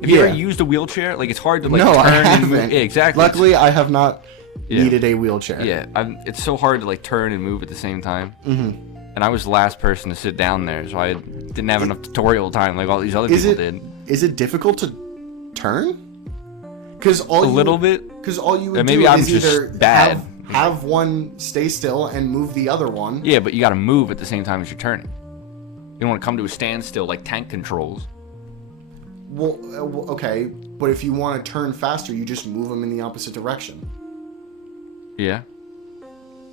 Have you ever used a wheelchair? Like, it's hard to turn and move. Yeah, exactly. Luckily, I have not needed a wheelchair. Yeah, it's so hard to turn and move at the same time. And I was the last person to sit down there, so I didn't have enough tutorial time like all these other people did. Is it difficult to turn? Because all you would maybe do I'm is just either bad. have one stay still and move the other one. Yeah, but you got to move at the same time as you're turning. You don't want to come to a standstill like tank controls. Well, okay, but if you want to turn faster, you just move them in the opposite direction. Yeah.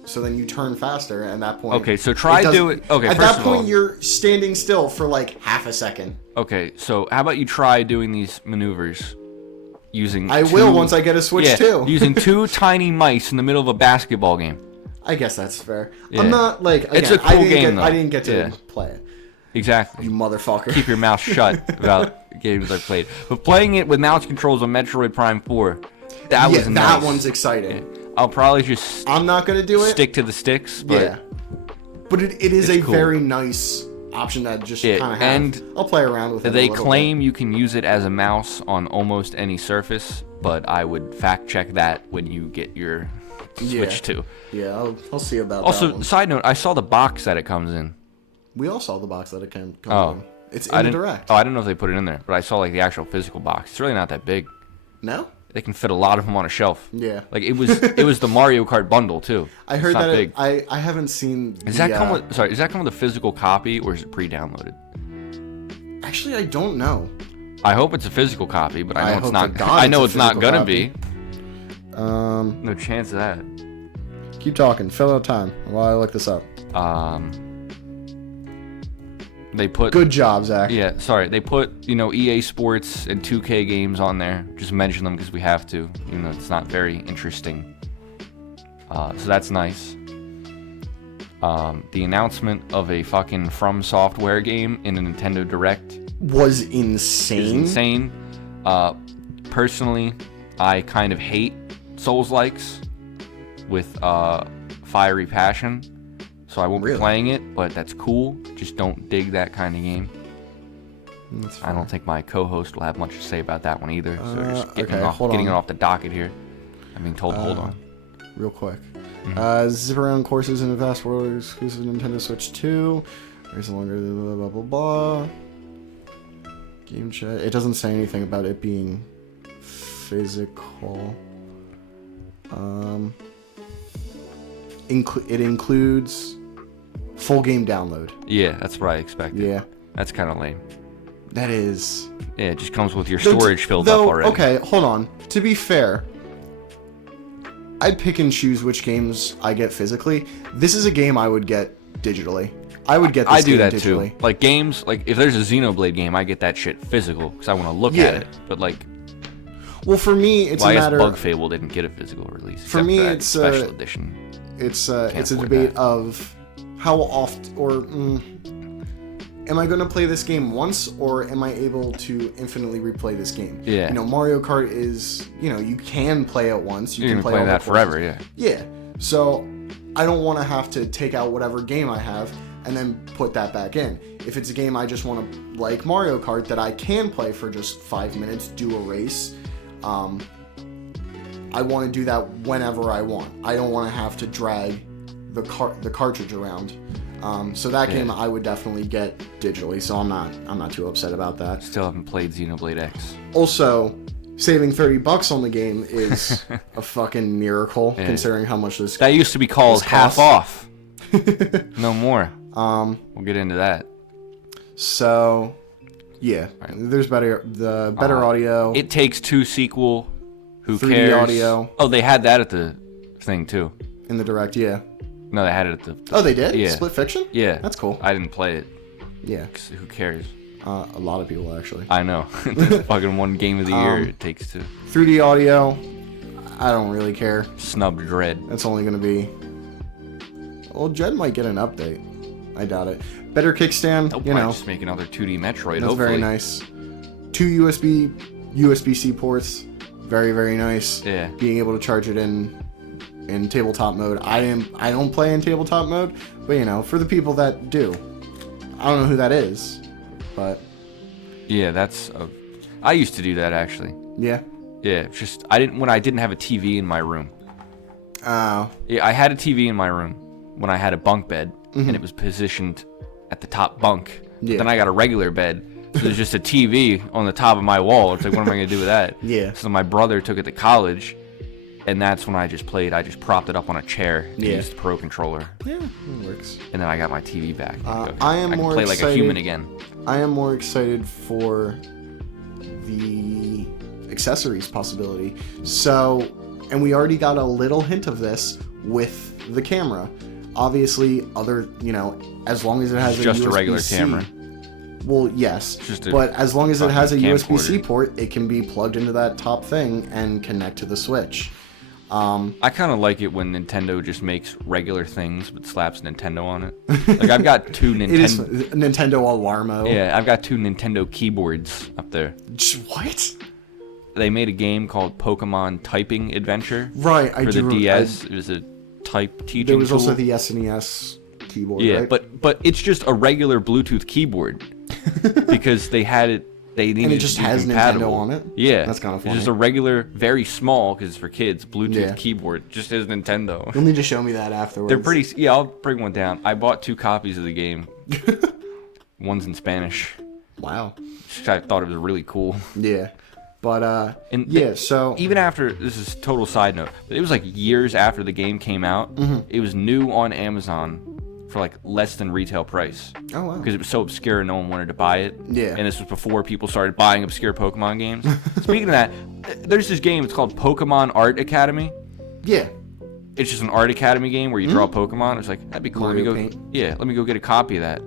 So then you turn faster, and at that point... Okay, so do it... Okay, at that point, you're standing still for half a second. Okay, so how about you try doing these maneuvers using I will once I get a Switch too. Using two tiny mice in the middle of a basketball game. I guess that's fair. Yeah. I'm not, again, it's a cool game, though. I didn't get to play it. Exactly. You motherfucker. Keep your mouth shut about games I played. But playing it with mouse controls on Metroid Prime 4, that was nice. That one's exciting. Yeah. I'll probably just I'm not going to do it. Stick to the sticks, but But it is a cool. Very nice option that just kind of have. And I'll play around with it. They claim you can use it as a mouse on almost any surface, but I would fact check that when you get your Switch 2. Yeah, I'll see about that. Also, side note, I saw the box that it comes in. We all saw the box that it comes in. It's in the Direct. Oh, I didn't know if they put it in there, but I saw like the actual physical box. It's really not that big. No? They can fit a lot of them on a shelf. Yeah. Like it was the Mario Kart bundle too. I heard that I haven't seen does that come with a physical copy or is it pre-downloaded? Actually, I don't know. I hope it's a physical copy, but I know it's not. I know it's not gonna be. No chance of that. Keep talking. Fill out time while I look this up. They put good job, Zach. Yeah, sorry. They put EA Sports and 2K games on there. Just mention them because we have to. Even though it's not very interesting. So that's nice. The announcement of a fucking From Software game in a Nintendo Direct was insane. Insane. Personally, I kind of hate Souls-likes with fiery passion. So I won't be playing it, but that's cool. Just don't dig that kind of game. I don't think my co-host will have much to say about that one either. So just getting it off the docket here. I'm being told to hold on. Real quick. Zip around courses in a vast world exclusive to Nintendo Switch 2. There's no longer blah blah blah. Game chat. It doesn't say anything about it being physical. It includes full game download. Yeah, that's what I expected. Yeah. That's kind of lame. That is. Yeah, it just comes with your storage filled up already. Okay, hold on. To be fair, I pick and choose which games I get physically. This is a game I would get digitally. I would get this game digitally. I do that too. Like games, like if there's a Xenoblade game, I get that shit physical because I want to look at it. But like, well, for me, it's a matter. I guess Bug Fable didn't get a physical release. For me, it's special edition. It's a debate of how often or am I going to play this game once or am I able to infinitely replay this game? Yeah. Mario Kart is, you can play it once. You can play that forever, yeah. Yeah. So I don't want to have to take out whatever game I have and then put that back in. If it's a game I just want to, like Mario Kart, that I can play for just 5 minutes, do a race, I want to do that whenever I want. I don't want to have to drag the cartridge around. So that game I would definitely get digitally. So I'm not too upset about that. Still haven't played Xenoblade X. Also, saving $30 on the game is a fucking miracle considering how much this. That used to be called half off. No more. We'll get into that. So, yeah, there's better audio. It Takes Two sequel. Who 3D cares? audio. Oh, they had that at the thing too. In the Direct, yeah. No, they had it at the Oh, they did? Yeah. Split Fiction? Yeah. That's cool. I didn't play it. Yeah. Who cares? A lot of people, actually. I know. It's fucking one game of the year. It Takes Two. 3D audio. I don't really care. Snubbed Dread. That's only going to be... Well, Dread might get an update. I doubt it. Better kickstand, They'll just make another 2D Metroid, That's hopefully. Very nice. 2 USB-C ports. Very, very nice. Yeah. Being able to charge it in tabletop mode. I don't play in tabletop mode, but for the people that do. I don't know who that is, but yeah, I used to do that actually. Yeah. Yeah, when I didn't have a TV in my room. Oh. Yeah, I had a TV in my room when I had a bunk bed and it was positioned at the top bunk. Yeah. Then I got a regular bed. So there's just a TV on the top of my wall. It's like, what am I going to do with that? Yeah. So my brother took it to college, and that's when I just played. I just propped it up on a chair and used the Pro Controller. Yeah, it works. And then I got my TV back. I can play like a human again. I am more excited for the accessories possibility. So, and we already got a little hint of this with the camera. Obviously, as long as it has just a regular camera. Well, yes, but as long as it has a USB-C port, it can be plugged into that top thing and connect to the Switch. I kind of like it when Nintendo just makes regular things but slaps Nintendo on it. Like I've got two Nintendo. It is Nintendo Alarmo. Yeah, I've got 2 Nintendo keyboards up there. What? They made a game called Pokemon Typing Adventure. Right, for the DS. It was a type teaching There was tool. also the SNES keyboard, Yeah, right? but it's just a regular Bluetooth keyboard because they had it. They needed and it just to be has compatible. Nintendo on it? Yeah. That's kind of funny. It's just a regular, very small, because it's for kids, Bluetooth keyboard. Just as Nintendo. You'll need to show me that afterwards. They're pretty... Yeah, I'll bring one down. I bought 2 copies of the game. One's in Spanish. Wow. I thought it was really cool. Yeah. But, and so... Even after... This is total side note. But it was like years after the game came out. It was new on Amazon for like less than retail price. Oh, wow. Because it was so obscure and no one wanted to buy it. Yeah. And this was before people started buying obscure Pokemon games. Speaking of that, there's this game, it's called Pokemon Art Academy. Yeah. It's just an art academy game where you draw Pokemon. It's like, that'd be cool. Mario let me go Paint. let me go get a copy of that.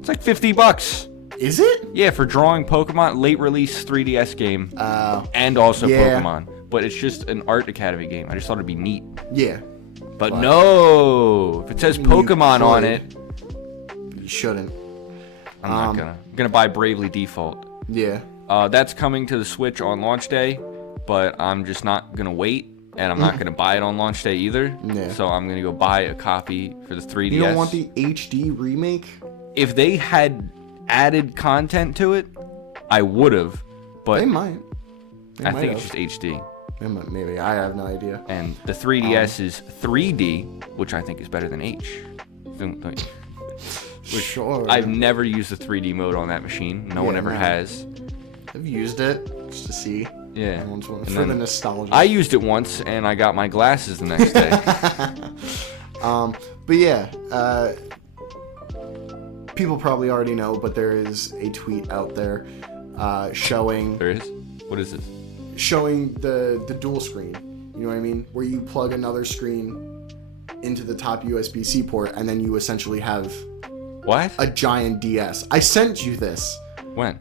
It's like $50. Is it? Yeah, for drawing Pokemon, late release 3DS game. And also Pokemon. But it's just an art academy game. I just thought it'd be neat. Yeah. But no, if it says Pokemon on it, you shouldn't. I'm not gonna. I'm gonna buy Bravely Default. Yeah. That's coming to the Switch on launch day, but I'm just not gonna wait, and I'm not gonna buy it on launch day either. Yeah. So I'm gonna go buy a copy for the 3DS. You don't want the HD remake? If they had added content to it, I would have. But They might. I think it's just HD. Maybe. I have no idea. And the 3DS is 3D, which I think is better than H. Sure. I've never used the 3D mode on that machine. No one ever has. I've used it just to see. Yeah. For the nostalgia. I used it once, and I got my glasses the next day. But yeah, people probably already know, but there is a tweet out there showing... There is? What is this? Showing the dual screen. You know what I mean? Where you plug another screen into the top USB-C port, and then you essentially have... What? A giant DS. I sent you this. When?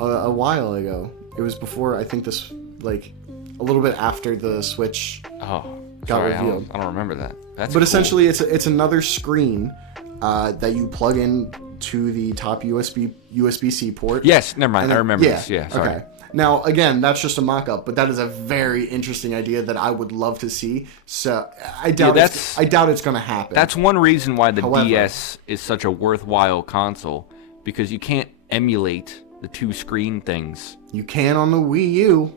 A while ago. It was before, I think this, like, a little bit after the Switch got revealed. I don't remember that. That's But cool. essentially, it's another screen that you plug in to the top USB-C port. Yes, never mind. Then, I remember this. Yeah, sorry. Okay. Now, again, that's just a mock-up, but that is a very interesting idea that I would love to see. So I doubt it's going to happen. That's one reason why the However, DS is such a worthwhile console, because you can't emulate the 2 screen things. You can on the Wii U.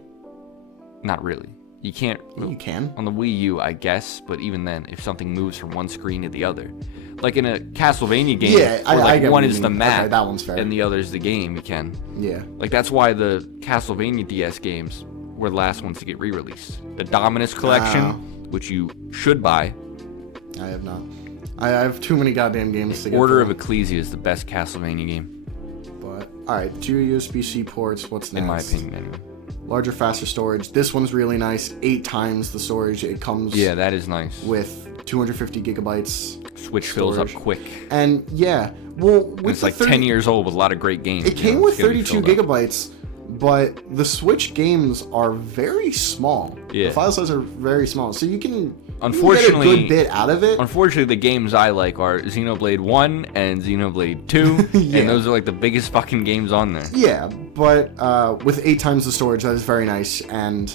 Not really. You can't. You can. On the Wii U, I guess, but even then, if something moves from one screen to the other. Like in a Castlevania game, where I get one what is you the mean. map, Okay, that one's fair. and the other is the game, you can. Yeah. Like, that's why the Castlevania DS games were the last ones to get re-released. The Dominus Collection, which you should buy. I have not. I have too many goddamn games to get Order through. of Ecclesia is the best Castlevania game. But, alright, 2 USB-C ports, what's next? In my opinion, anyway. Larger, faster storage. This one's really nice. 8 times the storage. It comes that is nice. with 250 gigabytes. Switch fills up quick. And yeah, well, with it's like 10 years old with a lot of great games. It came with 32 gigabytes, but the Switch games are very small. Yeah. The file sizes are very small, so you can unfortunately get a good bit out of it. Unfortunately, the games I like are Xenoblade 1 and Xenoblade 2, and those are like the biggest fucking games on there. Yeah, but with 8 times the storage, that is very nice. And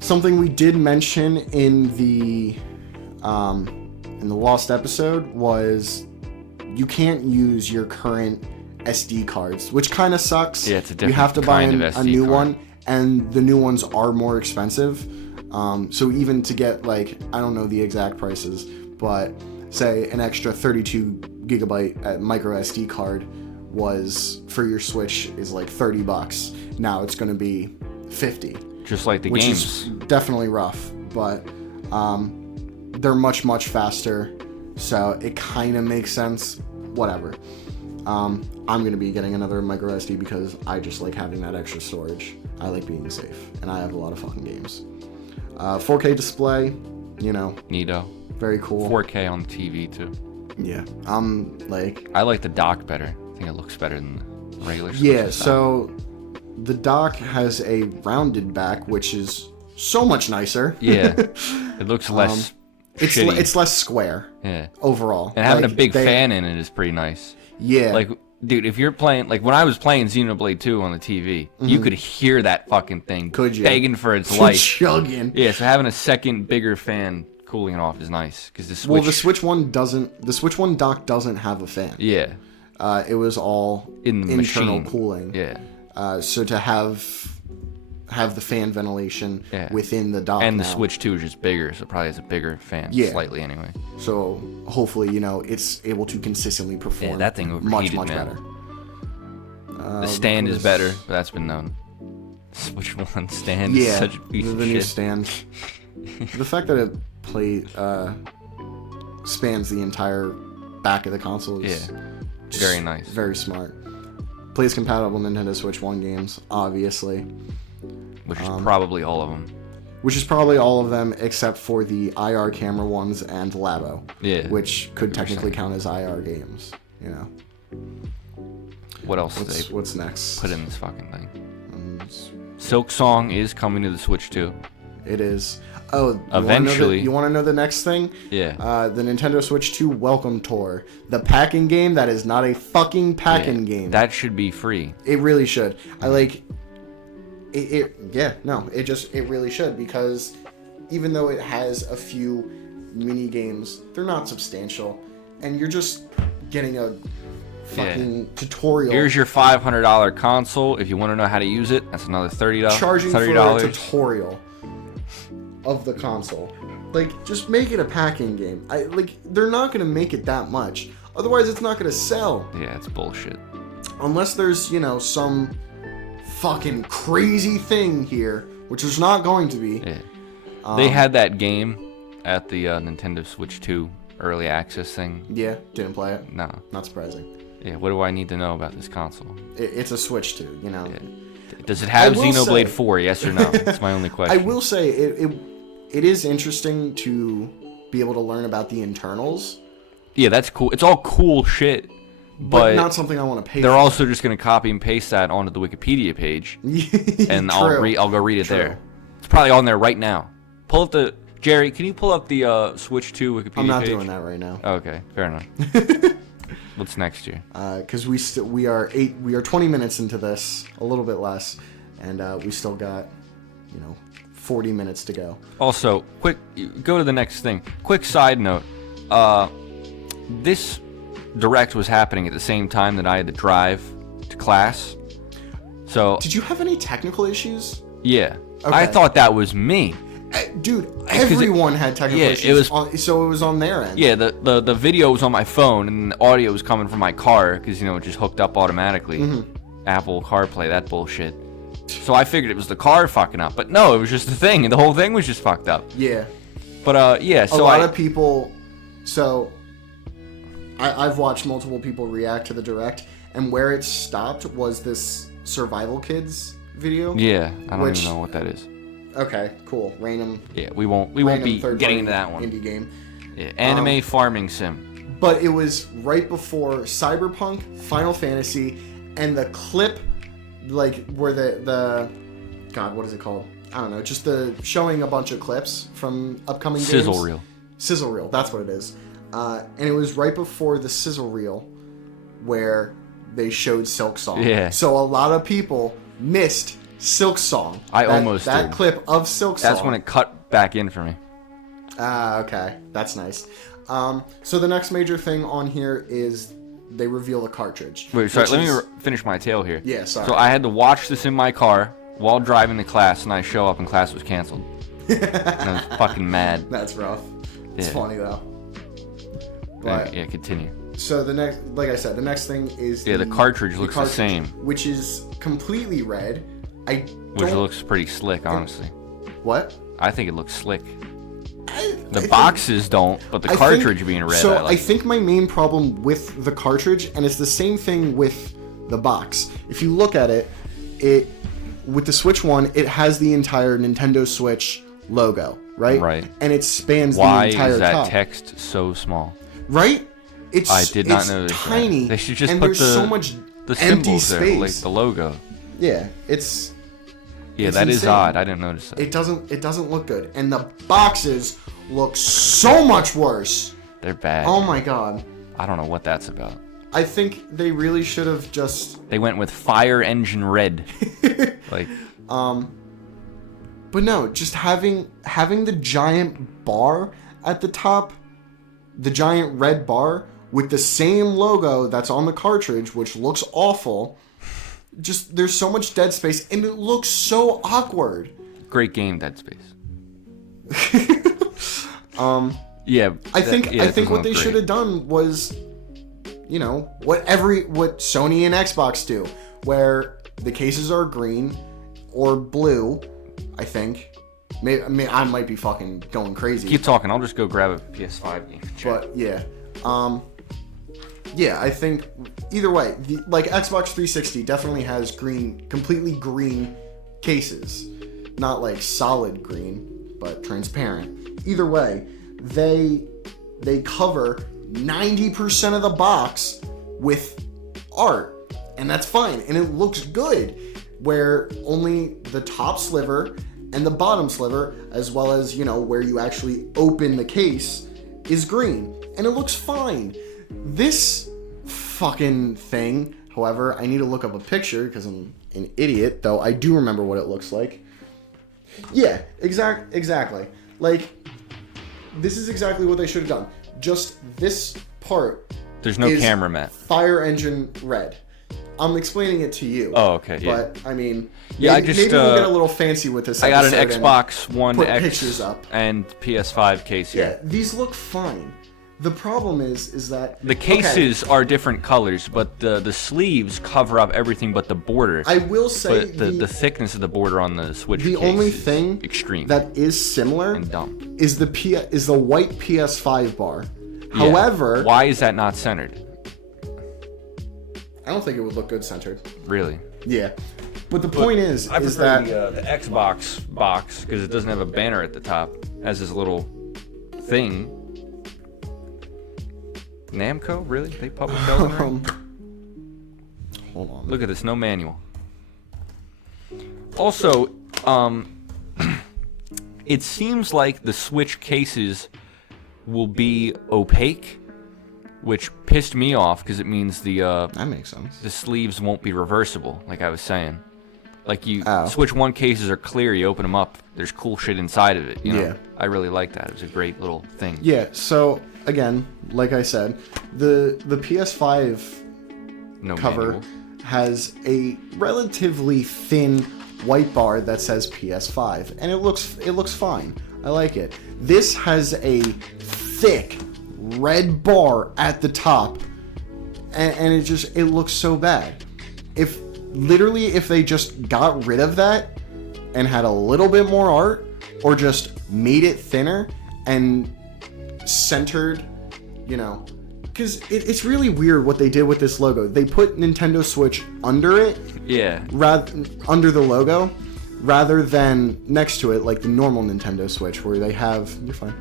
something we did mention in the Lost episode was you can't use your current SD cards, which kind of sucks. Yeah, it's a different You have to buy kind a of SD new card. one, and the new ones are more expensive. So even to get, like, I don't know the exact prices, but say an extra 32 gigabyte micro SD card was for your Switch is like $30. Now it's going to be 50. Just like the which games. Is definitely rough, but they're much faster, so it kind of makes sense. Whatever. I'm gonna be getting another micro SD because I just like having that extra storage. I like being safe, and I have a lot of fucking games. 4K display, you know. Neato. Very cool. 4K on the TV too. Yeah. I like the dock better. I think it looks better than the regular. Yeah. So the dock has a rounded back, which is so much nicer. Yeah. It looks less. It's less square. Yeah. Overall. And having a big fan in it is pretty nice. Yeah. Like, dude, if you're playing, like when I was playing Xenoblade 2 on the TV, you could hear that fucking thing Could you? begging for its life. Chugging. Yeah, so having a second bigger fan cooling it off is nice because the Switch. Well, the Switch One doesn't. The Switch One dock doesn't have a fan. Yeah. It was all in the internal machine. cooling. Yeah. So to have the fan ventilation within the dock. And the now, Switch 2 is just bigger, so it probably has a bigger fan. Yeah. Slightly anyway. So hopefully, it's able to consistently perform. Yeah, that thing overheated, much man. better. The stand is better, but that's been known. Switch 1 stand is such a piece of the shit. new stand. The fact that it spans the entire back of the console is very nice. Very smart. Plays compatible Nintendo Switch 1 games, obviously. Which is probably all of them. Which is probably all of them except for the IR camera ones and Labo. Yeah. Which could technically count as IR games, What else what's next? Put in this fucking thing. Silk Song is coming to the Switch too. It is. Oh, eventually. You want to know the next thing? Yeah. The Nintendo Switch 2 Welcome Tour. The packing game that is not a fucking packing game. That should be free. It really should. I like it. It really should, because even though it has a few mini games, they're not substantial, and you're just getting a fucking tutorial. Here's your $500 console. If you want to know how to use it, that's another $30. Charging for a tutorial of the console. Like, just make it a packing game. They're not gonna make it that much. Otherwise, it's not gonna sell. Yeah, it's bullshit. Unless there's, some fucking crazy thing here, which there's not going to be. Yeah. They had that game at the Nintendo Switch 2 early access thing. Yeah, didn't play it. No. Not surprising. Yeah, what do I need to know about this console? It's a Switch 2, Yeah. Does it have Xenoblade 4, yes or no? That's my only question. I will say, it is interesting to be able to learn about the internals. Yeah, that's cool. It's all cool shit. But not something I want to pay they're for. also just going to copy and paste that onto the Wikipedia page. And I'll go read it there. It's probably on there right now. Pull up the... Jerry, can you pull up the Switch 2 Wikipedia page? I'm not doing that right now. Okay, fair enough. What's next year? Because we are 20 minutes into this, a little bit less, and we still got 40 minutes to go. Also, go to the next thing. Quick side note. This Direct was happening at the same time that I had to drive to class. So did you have any technical issues? Yeah. Okay. I thought that was me. Dude, everyone had technical issues. So it was on their end. Yeah, the video was on my phone and the audio was coming from my car because it just hooked up automatically. Mm-hmm. Apple CarPlay, that bullshit. So I figured it was the car fucking up, but no, it was just the thing, and the whole thing was just fucked up. Yeah. But yeah, so a lot of people. So I've watched multiple people react to the Direct, and where it stopped was this Survival Kids video. Yeah, I don't even know what that is. Okay, cool. Random. Yeah, we won't be getting into that one. Indie game. Yeah, anime farming sim. But it was right before Cyberpunk, Final Fantasy, and the clip, where the God, what is it called? I don't know. Just showing a bunch of clips from upcoming games. Sizzle reel. Sizzle reel. That's what it is. And it was right before the sizzle reel where they showed Silk Song. Yeah. So a lot of people missed Silk Song. That clip of Silk Song. That's when it cut back in for me. Okay. That's nice. So the next major thing on here is they reveal the cartridge. Wait, sorry. Let me finish my tale here. Yeah, sorry. So I had to watch this in my car while driving to class, and I show up and class was canceled. And I was fucking mad. That's rough. It's funny though. But yeah, continue. So the next, like I said, the next thing is the cartridge looks the same, which is completely red. Which looks pretty slick, honestly. What? I think it looks slick. The boxes don't, but the cartridge being red. So I think my main problem with the cartridge, and it's the same thing with the box. If you look at it, with the Switch 1, it has the entire Nintendo Switch logo, right? Right. And it spans the entire top. Why is that text so small? Right? I did not notice tiny. That. They should just and put so much the empty symbols space. there, like the logo. Yeah, it's that is odd. I didn't notice that. It doesn't look good, and the boxes look so much worse. They're bad. Oh my god. I don't know what that's about. I think they really should have just. They went with Fire Engine Red. But no, just having the giant bar at the top, the giant red bar with the same logo that's on the cartridge, which looks awful. Just, there's so much dead space, and it looks so awkward. Great game, Dead Space. Yeah. I think what they should have done was, you know, what Sony and Xbox do, where the cases are green or blue, I think. I might be fucking going crazy. Keep talking. I'll just go grab a PS5 game. But yeah, yeah, I think either way, like Xbox 360 definitely has completely green cases, not like solid green, but transparent. Either way, they cover 90% of the box with art, and that's fine, and it looks good. Where only the top sliver and the bottom sliver, as well as, you know, where you actually open the case, is green. And it looks fine. This fucking thing, however, I need to look up a picture because I'm an idiot, though I do remember what it looks like. Yeah, exactly. Like, this is exactly what they should have done. Just this part. There's no camera, Matt. Fire engine red. I'm explaining it to you. Oh, okay, yeah. But, I mean, yeah, maybe we'll get a little fancy with this I got an Xbox One X pictures up. And PS5 case here. Yeah, these look fine. The problem is that... The cases are different colors, but the sleeves cover up everything but the border. I will say... But the thickness of the border on the Switch case only is thing extreme. That is similar and dumb. Is the white PS5 bar. Yeah. However... Why is that not centered? I don't think it would look good centered. Really? Yeah. But the point is that the Xbox box, because it doesn't have a banner at the top, has this little thing. Namco? Really? They published Deltarune? Hold on. Look at this. No manual. Also, it seems like the Switch cases will be opaque, which pissed me off because it means that makes sense. The sleeves won't be reversible, like I was saying. Like Switch 1 cases are clear, you open them up, there's cool shit inside of it, you know? Yeah. I really like that. It was a great little thing. Yeah, so again, like I said, the PS5 cover manual has a relatively thin white bar that says PS5, and it looks fine. I like it. This has a thick red bar at the top, and it looks so bad. If they just got rid of that and had a little bit more art, or just made it thinner and centered, you know, because it's really weird what they did with this logo. They put Nintendo Switch under it, under the logo, rather than next to it, like the normal Nintendo Switch, where they have. You're fine.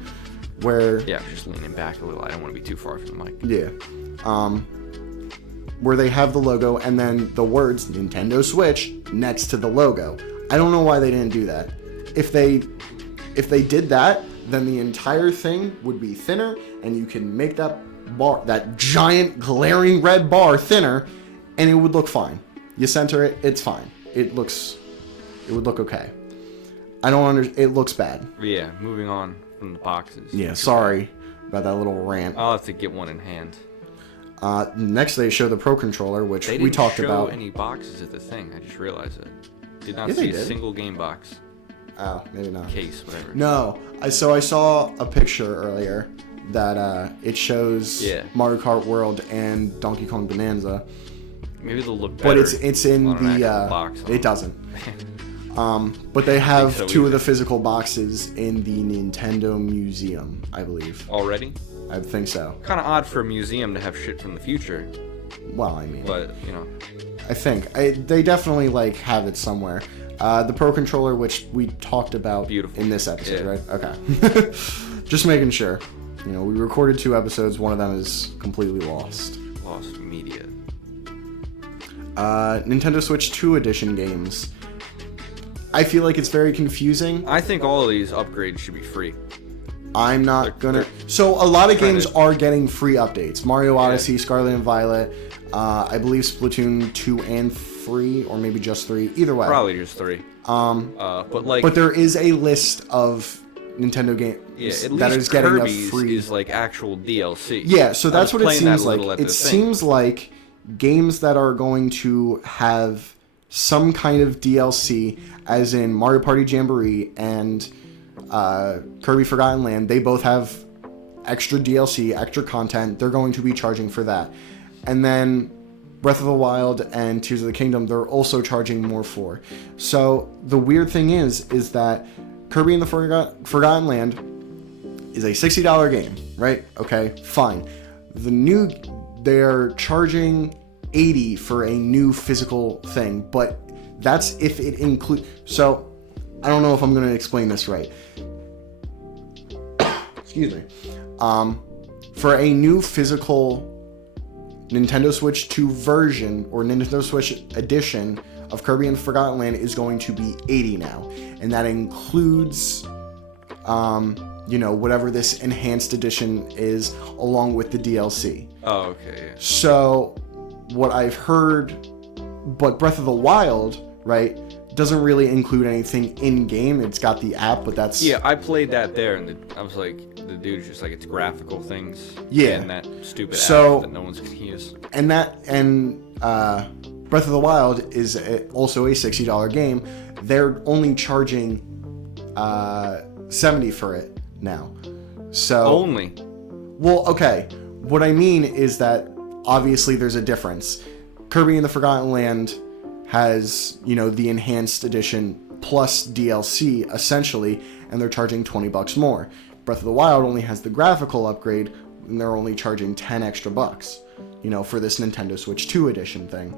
Where I'm just leaning back a little. I don't want to be too far from the mic. Yeah. Where they have the logo and then the words Nintendo Switch next to the logo. I don't know why they didn't do that. If they did that, then the entire thing would be thinner, and you can make that bar, that giant glaring red bar, thinner, and it would look fine. You center it, it's fine. It would look okay. It looks bad. Yeah, moving on from the boxes. Yeah, sorry about that little rant. I'll have to get one in hand. Next they show the Pro Controller, which we talked about. They didn't show any boxes at the thing. I just realized it. Did not see a single game box. Oh, maybe not. Case, whatever. No, I saw a picture earlier that it shows Mario Kart World and Donkey Kong Bonanza. Maybe they'll look better. But it's in the box. It doesn't. But they have two of the physical boxes in the Nintendo Museum, I believe. Already? I think so. Kind of odd for a museum to have shit from the future. Well, I mean, but you know, I think they definitely have it somewhere. The Pro Controller, which we talked about in this episode, right? Okay. Just making sure. You know, we recorded 2 episodes. One of them is completely lost. Lost media. Nintendo Switch 2 edition games. I feel like it's very confusing. I think all of these upgrades should be free. I'm not gonna. So a lot of games are getting free updates. Mario Odyssey, Scarlet and Violet, I believe Splatoon 2 and 3, or maybe just 3. Either way. Probably just 3. But there is a list of Nintendo game that is getting Kirby's a free is like actual DLC. Yeah, so that's what it seems like. It seems thing. like games that are going to have some kind of DLC, as in Mario Party Jamboree and Kirby Forgotten Land, they both have extra DLC, extra content. They're going to be charging for that. And then Breath of the Wild and Tears of the Kingdom, they're also charging more for. So the weird thing is that Kirby and the Forgotten Land is a $60 game, right? Okay, fine. They're charging $80 for a new physical thing, but that's if it includes. So I don't know if I'm going to explain this right. Excuse me. For a new physical Nintendo Switch 2 version or Nintendo Switch edition of Kirby and the Forgotten Land is going to be $80 now, and that includes whatever this enhanced edition is along with the DLC. Oh, okay. Yeah. So what I've heard, but Breath of the Wild, right, doesn't really include anything in game. It's got the app, but that's I played that there, and I was like, the dude's just like, it's graphical things. Yeah. And that stupid app that no one's gonna use. And Breath of the Wild is also a $60 game. They're only charging $70 for it now. So only. Well, okay. What I mean is that obviously there's a difference. Kirby and the Forgotten Land has, the enhanced edition plus DLC essentially, and they're charging $20 more. Breath of the Wild only has the graphical upgrade, and they're only charging $10 extra, for this Nintendo Switch 2 edition thing.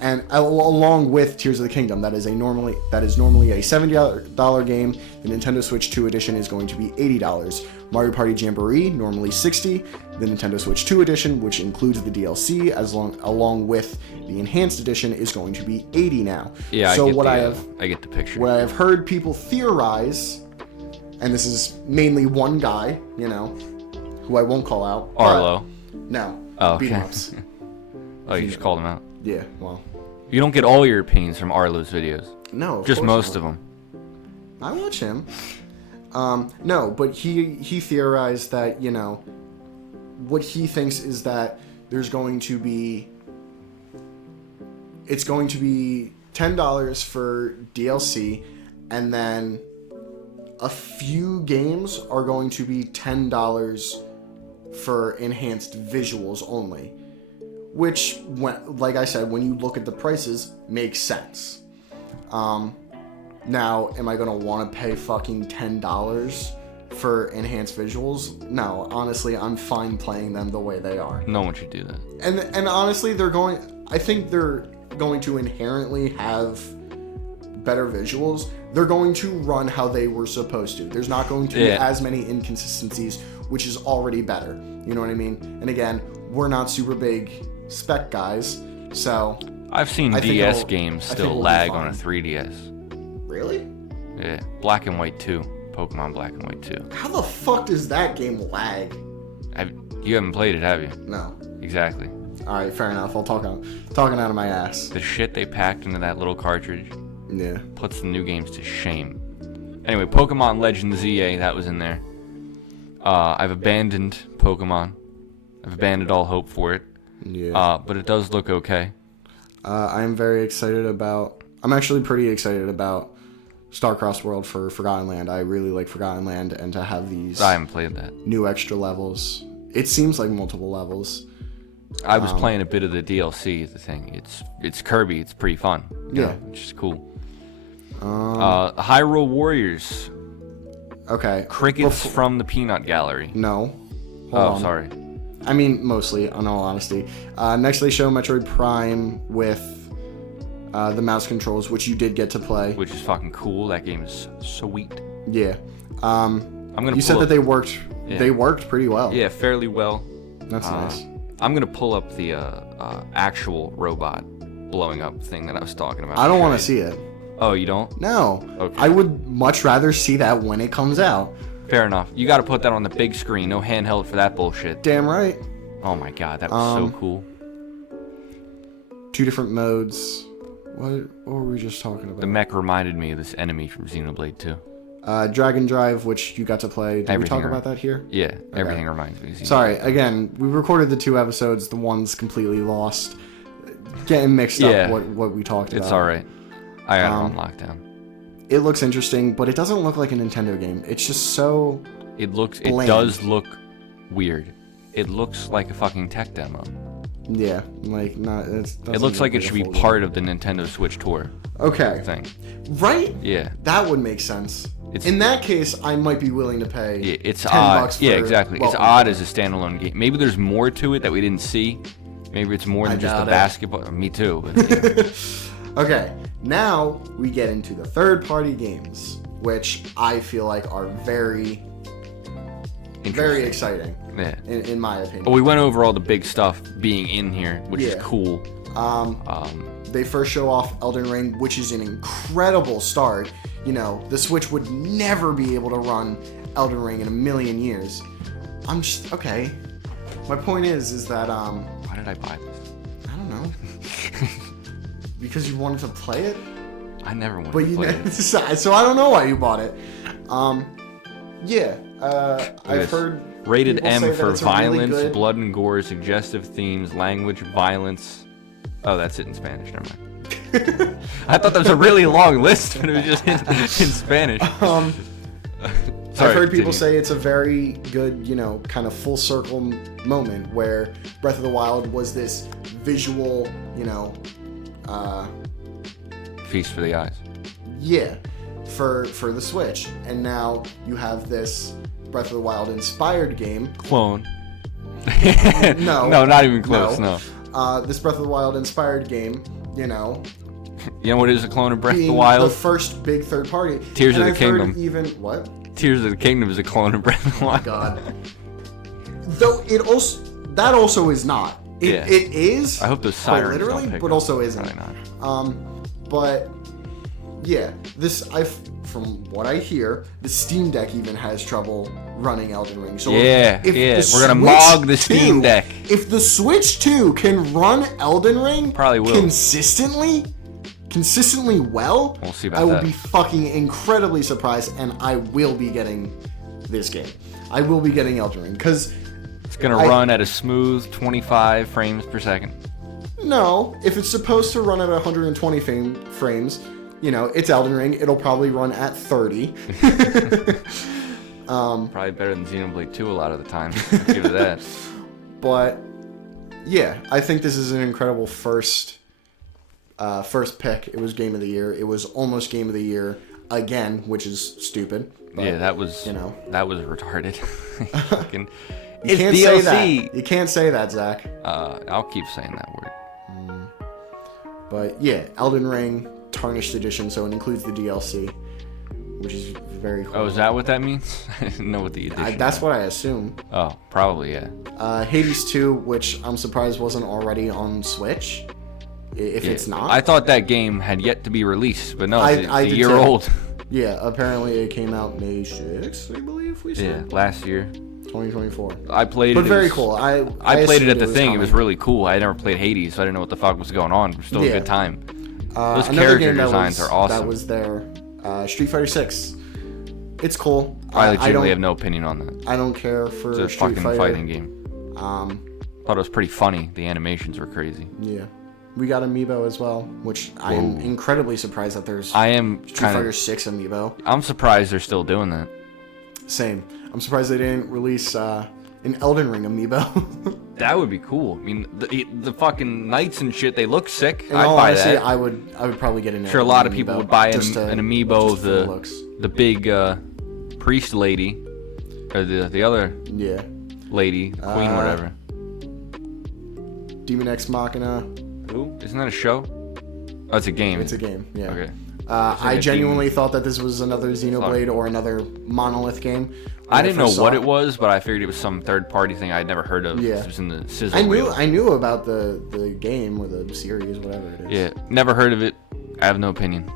And along with Tears of the Kingdom, that is normally a $70 game. The Nintendo Switch 2 edition is going to be $80. Mario Party Jamboree, normally $60. The Nintendo Switch 2 edition, which includes the DLC along with the enhanced edition, is going to be $80 now. Yeah, so I get the picture. What I have heard people theorize, and this is mainly one guy, who I won't call out. Arlo. No. Oh, okay. Beat-em-ups. Oh, you just called him out? Yeah, well. You don't get all your opinions from Arlo's videos. No, just most of them. I watch him. No, but he theorized that, what he thinks is that it's going to be $10 for DLC, and then a few games are going to be $10 for enhanced visuals only. Which, like I said, when you look at the prices, makes sense. Now, am I going to want to pay fucking $10 for enhanced visuals? No, honestly, I'm fine playing them the way they are. No one should do that. And honestly, I think they're going to inherently have better visuals. They're going to run how they were supposed to. There's not going to be as many inconsistencies, which is already better. You know what I mean? And again, we're not super big spec guys, so I've seen DS games still lag on a 3DS. Really? Yeah, Black and White 2. Pokemon Black and White 2. How the fuck does that game lag? You haven't played it, have you? No. Exactly. Alright, fair enough. I'll talking out of my ass. The shit they packed into that little cartridge puts the new games to shame. Anyway, Pokemon Legends ZA, that was in there. I've abandoned Pokemon. I've abandoned all hope for it. Yeah. But it does look okay. I'm actually pretty excited about Starcross World for Forgotten Land. I really like Forgotten Land, and to have these I haven't played that. New extra levels. It seems like multiple levels. I was playing a bit of the DLC, the thing. It's Kirby, it's pretty fun. Yeah. Which is cool. Hyrule Warriors. Okay. Crickets from the Peanut Gallery. No. Hold on. Sorry. I mean, mostly, in all honesty. Next they show Metroid Prime with the mouse controls, which you did get to play. Which is fucking cool. That game is sweet. Yeah. You said that they worked. Yeah. They worked pretty well. Yeah, fairly well. That's nice. I'm gonna pull up the actual robot blowing up thing that I was talking about. I don't want to see it. Oh, you don't? No. Okay. I would much rather see that when it comes out. Fair enough. You got to put that on the big screen. No handheld for that bullshit. Damn right. Oh my god, that was so cool. 2 different modes. What were we just talking about? The mech reminded me of this enemy from Xenoblade 2. Dragon Drive, which you got to play. Did we talk about that here? Yeah, everything reminds me. Sorry, again, we recorded the 2 episodes. The one's completely lost. Getting mixed up what we talked about. It's alright. I got it on lockdown. It looks interesting, but it doesn't look like a Nintendo game. It's just so It bland. does look weird. It looks like a fucking tech demo. Yeah, like not. It looks like it should be part of the Nintendo Switch tour. Okay. Thing. Right? Yeah. That would make sense. In that case, I might be willing to pay. Yeah, it's $10 odd. For, yeah, exactly. It's odd as a standalone game. Maybe there's more to it that we didn't see. Maybe it's more than just a basketball. Me too. But, yeah. Okay, now we get into the third-party games, which I feel like are very exciting. Yeah. In my opinion. But we went over all the big stuff being in here, which is cool. They first show off Elden Ring, which is an incredible start. You know, the Switch would never be able to run Elden Ring in a million years. I'm just okay. My point is that why did I buy this? I don't know. Because you wanted to play it? I never wanted to play it. So I don't know why you bought it. I've heard rated M for violence, really blood and gore, suggestive themes, language, violence. Oh, that's it in Spanish. Never mind. I thought that was a really long list, but it was just in Spanish. Sorry, I've heard people say it's a very good, kind of full circle moment where Breath of the Wild was this visual, feast for the eyes. Yeah, for the Switch, and now you have this Breath of the Wild inspired game. Clone. No, not even close. No. This Breath of the Wild inspired game, You know what is a clone of Breath of the Wild? The first big third party. Tears of the Kingdom. Even what? Tears of the Kingdom is a clone of Breath of the Wild. Oh my God. Though that also is not. It is. I hope the sirens literally, don't pick but up. also isn't. Probably not. But yeah, from what I hear, the Steam Deck even has trouble running Elden Ring. So we're gonna mog the Steam Deck. If the Switch 2 can run Elden Ring, probably will consistently well, we'll see about I will be fucking incredibly surprised, and I will be getting this game. I will be getting Elden Ring because it's gonna run at a smooth 25 frames per second. No, if it's supposed to run at 120 frames, it's Elden Ring. It'll probably run at 30. Probably better than Xenoblade 2 a lot of the time. I'll give it that. But yeah, I think this is an incredible first pick. It was Game of the Year. It was almost Game of the Year again, which is stupid. But, yeah, that was retarded. You can't DLC. say that. You can't say that, Zach. I'll keep saying that word. But yeah, Elden Ring Tarnished Edition, so it includes the DLC, which is very cool. Oh, is that what that means? I didn't know what the edition that's what I assume. Oh, probably, yeah. Hades 2, which I'm surprised wasn't already on Switch. If it's not. I thought that game had yet to be released, but no, it's a year old. Yeah, apparently it came out May 6th, I believe we said. Yeah, last year. 2024. I played it. But very cool. I played it at the thing. It was really cool. I never played Hades, so I didn't know what the fuck was going on. It was still a good time. Those character designs are awesome. That was there. Street Fighter 6. It's cool. I legitimately have no opinion on that. I don't care for It's a Street fucking Fighter. fighting game. Thought it was pretty funny. The animations were crazy. Yeah. We got Amiibo as well, which I am incredibly surprised that there's Street Fighter 6 Amiibo. I'm surprised they're still doing that. Same. I'm surprised they didn't release an Elden Ring Amiibo. That would be cool. I mean, the fucking knights and shit, they look sick. I'd buy that. I would probably get an sure, a lot of people would buy an Amiibo of the big priest lady, or the other lady, queen, whatever. Demon X Machina. Who? Isn't that a show? Oh, it's a game. It's a game, yeah. Okay. I genuinely thought that this was another Xenoblade or another Monolith game. I didn't know what it was, but I figured it was some third-party thing I'd never heard of. Yeah. It was in the sizzle reel. I knew about the game or the series, whatever it is. Yeah, never heard of it. I have no opinion.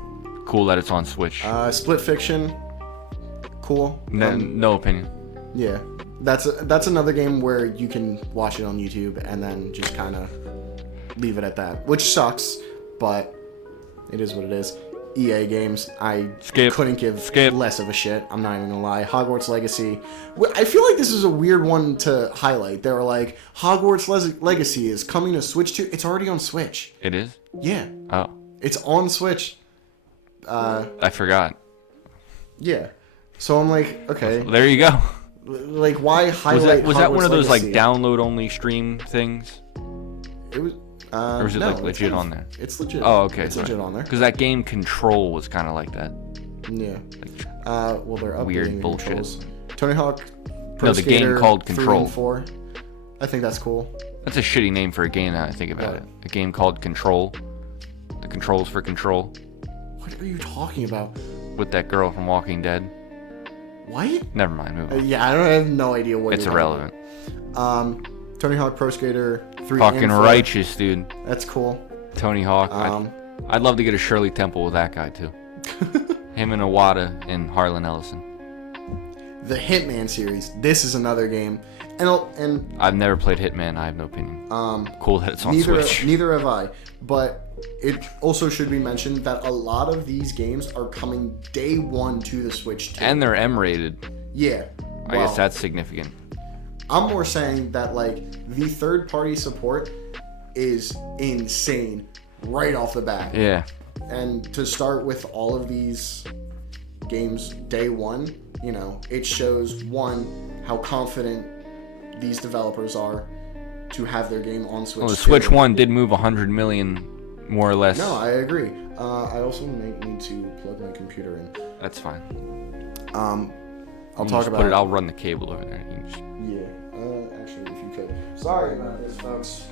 Cool that it's on Switch. Split Fiction. Cool. No opinion. Yeah. That's another game where you can watch it on YouTube and then just kind of leave it at that, which sucks, but it is what it is. EA games. I couldn't give less of a shit. I'm not even gonna lie. Hogwarts Legacy. I feel like this is a weird one to highlight. They were like, Hogwarts Legacy is coming to Switch 2. It's already on Switch. It is? Yeah. Oh. It's on Switch. I forgot. Yeah. So I'm like, okay. Well, there you go. Like, why highlight Was that one of those Legacy? like download-only stream things? It was... or is it like legit on there? It's legit. Oh, okay. It's legit on there. Because that game Control was kind of like that. Yeah. Well, they're updating weird the bullshit. controls. Tony Hawk Pro the Skater game called 3 Control. and 4. I think that's cool. That's a shitty name for a game now I think about it. A game called Control. The controls for Control. What are you talking about? With that girl from Walking Dead. What? Never mind. Move on. Yeah, I have no idea what. It's irrelevant. Tony Hawk Pro Skater 3 Fucking and 4. righteous, dude. That's cool. Tony Hawk. I'd love to get a Shirley Temple with that guy too. Him and Iwata and Harlan Ellison. The Hitman series. This is another game, and I've never played Hitman. I have no opinion. Cool that it's on Switch. Neither have I. But it also should be mentioned that a lot of these games are coming day one to the Switch too. And they're M-rated. Yeah. I guess that's significant. I'm more saying that like the third-party support is insane right off the bat. Yeah. And to start with all of these games day one, you know, it shows one how confident these developers are to have their game on Switch. Well, the Switch 1 did move 100 million more or less. No, I agree. I also might need to plug my computer in. That's fine. I'll talk about it. I'll run the cable over there. You can just... Yeah. Actually, if you could. Sorry about this, folks.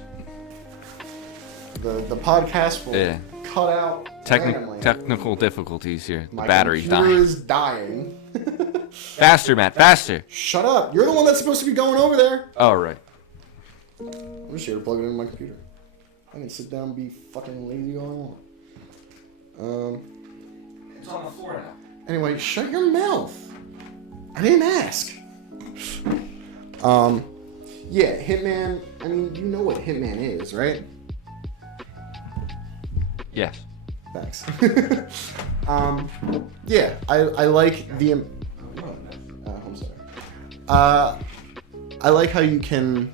The podcast will cut out randomly. Technical difficulties here. The my battery's dying. computer is dying. Faster, Matt. Faster. Shut up. You're the one that's supposed to be going over there. Oh, right. I'm just here to plug it into my computer. I can sit down and be fucking lazy all I want. It's on the floor now. Anyway, shut your mouth. I didn't ask. Yeah, Hitman. I mean, you know what Hitman is, right? Yes. Thanks. Yeah, I like the. I'm sorry. I like how you can,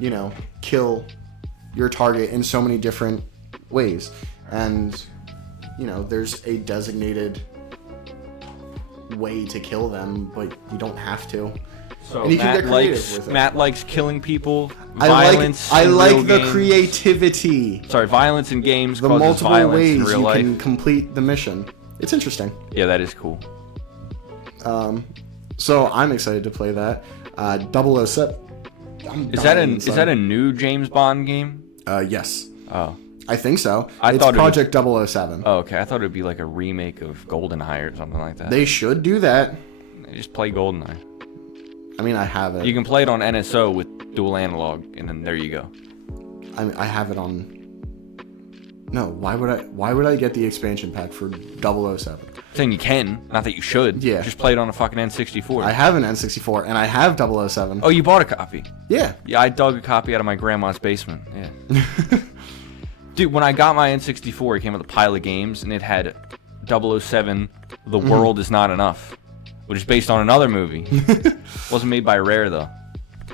you know, kill your target in so many different ways, and you know, there's a designated way to kill them, but you don't have to. So Matt likes killing people. Violence. I like the creativity. Sorry, violence in games the causes multiple violence ways in real you life. can complete the mission. It's interesting. Yeah, that is cool. So I'm excited to play that. 007. Is that a new James Bond game? Yes. Oh. I think so. It's Project 007. Oh, okay. I thought it would be like a remake of GoldenEye or something like that. They should do that. Just play GoldenEye. I mean, I have it. You can play it on NSO with dual analog, and then there you go. I mean, I have it on. No, why would I get the expansion pack for 007? Saying you can, not that you should. Yeah. Just play it on a fucking N64. I have an N64 and I have 007. Oh, you bought a copy? Yeah. Yeah, I dug a copy out of my grandma's basement. Yeah. Dude, when I got my N64, it came with a pile of games, and it had 007, The World Is Not Enough, which is based on another movie. Wasn't made by Rare, though.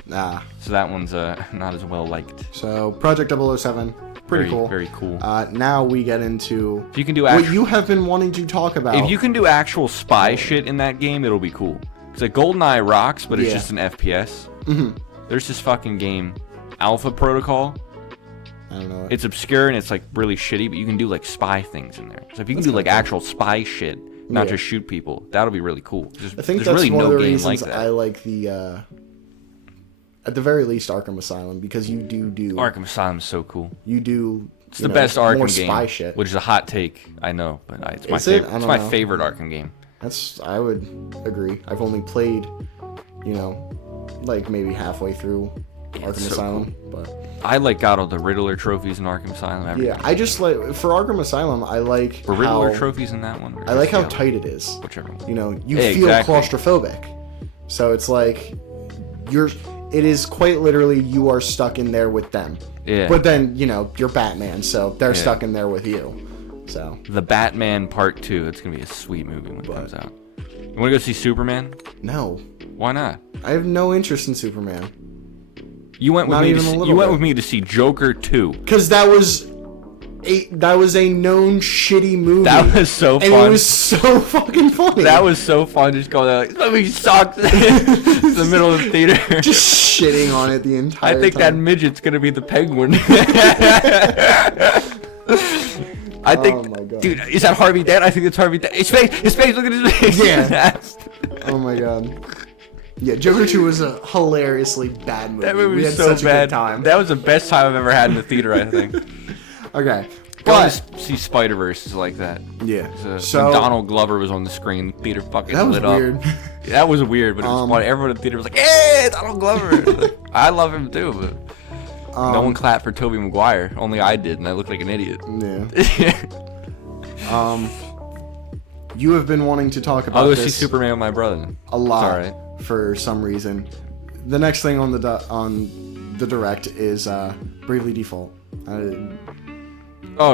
Nah. So that one's not as well liked. So, Project 007, pretty cool. Very cool. Now we get into if you can do what you have been wanting to talk about. If you can do actual spy shit in that game, it'll be cool. Because like GoldenEye rocks, but it's just an FPS. There's this fucking game, Alpha Protocol. I don't know. It's obscure and it's like really shitty, but you can do like spy things in there. So if you can do like actual spy shit, not just shoot people, that'll be really cool. I think that's really one of the reasons I like the, at the very least, Arkham Asylum, because you do Arkham Asylum is so cool. You do. It's the best Arkham more game, spy shit. Which is a hot take, I know, but it's my favorite. It's my favorite Arkham game. I would agree. I've only played, like maybe halfway through Arkham Asylum, cool. But I got all the Riddler trophies in Arkham Asylum. Everything. Yeah, I just like for Arkham Asylum. I like for Riddler trophies in that one. I like how tight it is. Whichever one. You feel claustrophobic, so it's like it is quite literally you are stuck in there with them. Yeah. But then you're Batman, so they're stuck in there with you. So The Batman Part 2. It's gonna be a sweet movie when it comes out. You want to go see Superman? No. Why not? I have no interest in Superman. You went with me to see Joker 2. Because that was a known shitty movie. That was so fun. And it was so fucking funny. That was so fun. Just going out, this movie sucks. In the middle of the theater. Just shitting on it the entire time. I think that midget's gonna be the Penguin. I think, oh my God. Dude, is that Harvey Dent? I think it's Harvey Dent. His face, look at his face. Yeah. Oh my God. Yeah, Joker 2 was a hilariously bad movie. That movie we was had so such bad. A good time. That was the best time I've ever had in the theater, I think. Okay. Going to see Spider-Verse is like that. Yeah. So when Donald Glover was on the screen, theater fucking lit up. Weird. That was weird, but it was funny. Everyone in the theater was like, "Hey, Donald Glover!" Like, I love him too, but no one clapped for Tobey Maguire. Only I did, and I looked like an idiot. Yeah. You have been wanting to talk about I'll go this see Superman with my brother. a lot It's all right. for some reason. The next thing on the direct is Bravely Default. You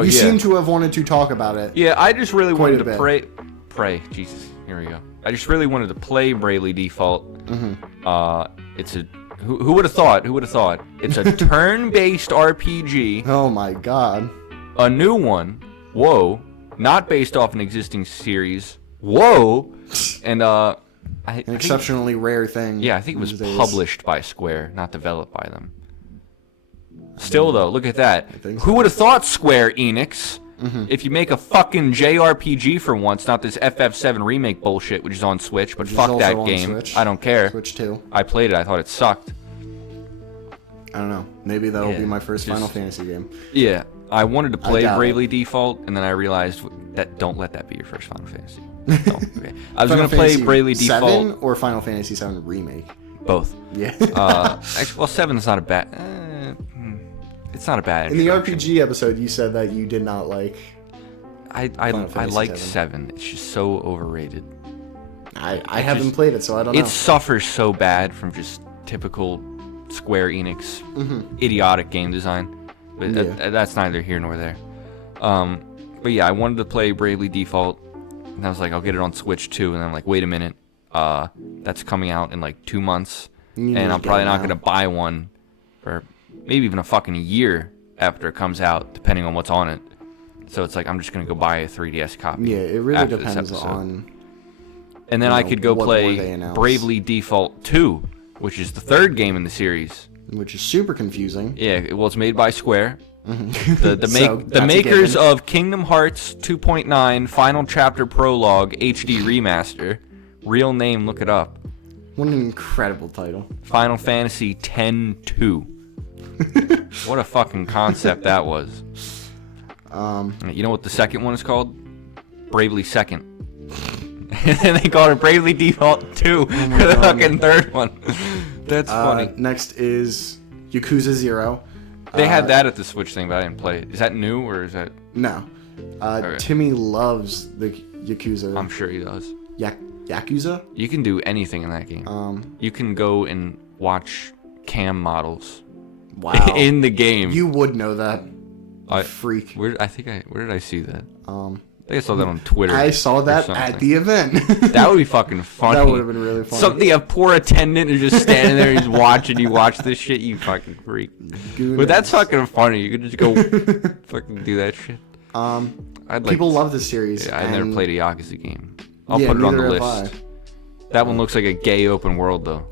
seem to have wanted to talk about it. Yeah, I just really wanted to pray. Jesus, here we go. I just really wanted to play Bravely Default. Mm-hmm. It's a who would have thought? Who would have thought? It's a turn-based RPG. Oh my God. A new one. Whoa. Not based off an existing series. Whoa. And an exceptionally rare thing. Yeah, I think it was published by Square, not developed by them. Still though, look at that. Who would have thought, Square Enix? Mm-hmm. If you make a fucking JRPG for once, not this FF7 remake bullshit, which is on Switch, but fuck that game. Switch. I don't care. Switch 2. I played it. I thought it sucked. I don't know. Maybe that'll be my first Final Fantasy game. Yeah. I wanted to play Bravely Default, and then I realized that don't let that be your first Final Fantasy. Okay. I was going to play Bravely Default. 7 or Final Fantasy 7 Remake? Both. Yeah. Actually, well, 7 is not a bad... it's not a bad In the RPG episode, you said that you did not like I like 7. It's just so overrated. I haven't played it, so I don't know. It suffers so bad from just typical Square Enix idiotic game design. But that's neither here nor there. But yeah, I wanted to play Bravely Default, and I was like, I'll get it on Switch too. And I'm like, wait a minute, that's coming out in like 2 months, and I'm probably not gonna buy one for maybe even a fucking year after it comes out, depending on what's on it. So it's like I'm just gonna go buy a 3DS copy. Yeah, it really depends on. And then I could go play Bravely Default 2, which is the third game in the series. Which is super confusing. Yeah, well, it's made by Square. The makers of Kingdom Hearts 2.9 Final Chapter Prologue HD Remaster. Real name, look it up. What an incredible title. Final Fantasy X-2. What a fucking concept that was. You know what the second one is called? Bravely Second. And they called it Bravely Default 2 for the fucking third one. That's funny. Next is Yakuza 0. They had that at the Switch thing, but I didn't play it. Is that new, or is that... No. Okay. Timmy loves the Yakuza. I'm sure he does. Yakuza? You can do anything in that game. You can go and watch cam models. Wow. In the game. You would know that. Freak. Where did I see that? I think I saw that on Twitter. I saw that at the event. That would be fucking funny. That would have been really funny. A poor attendant is just standing there, he's watching you watch this shit, you fucking freak. But that's fucking funny. You could just go fucking do that shit. People love this series. Yeah, I never played a Yakuza game. I'll put it on the list. That one looks like a gay open world, though.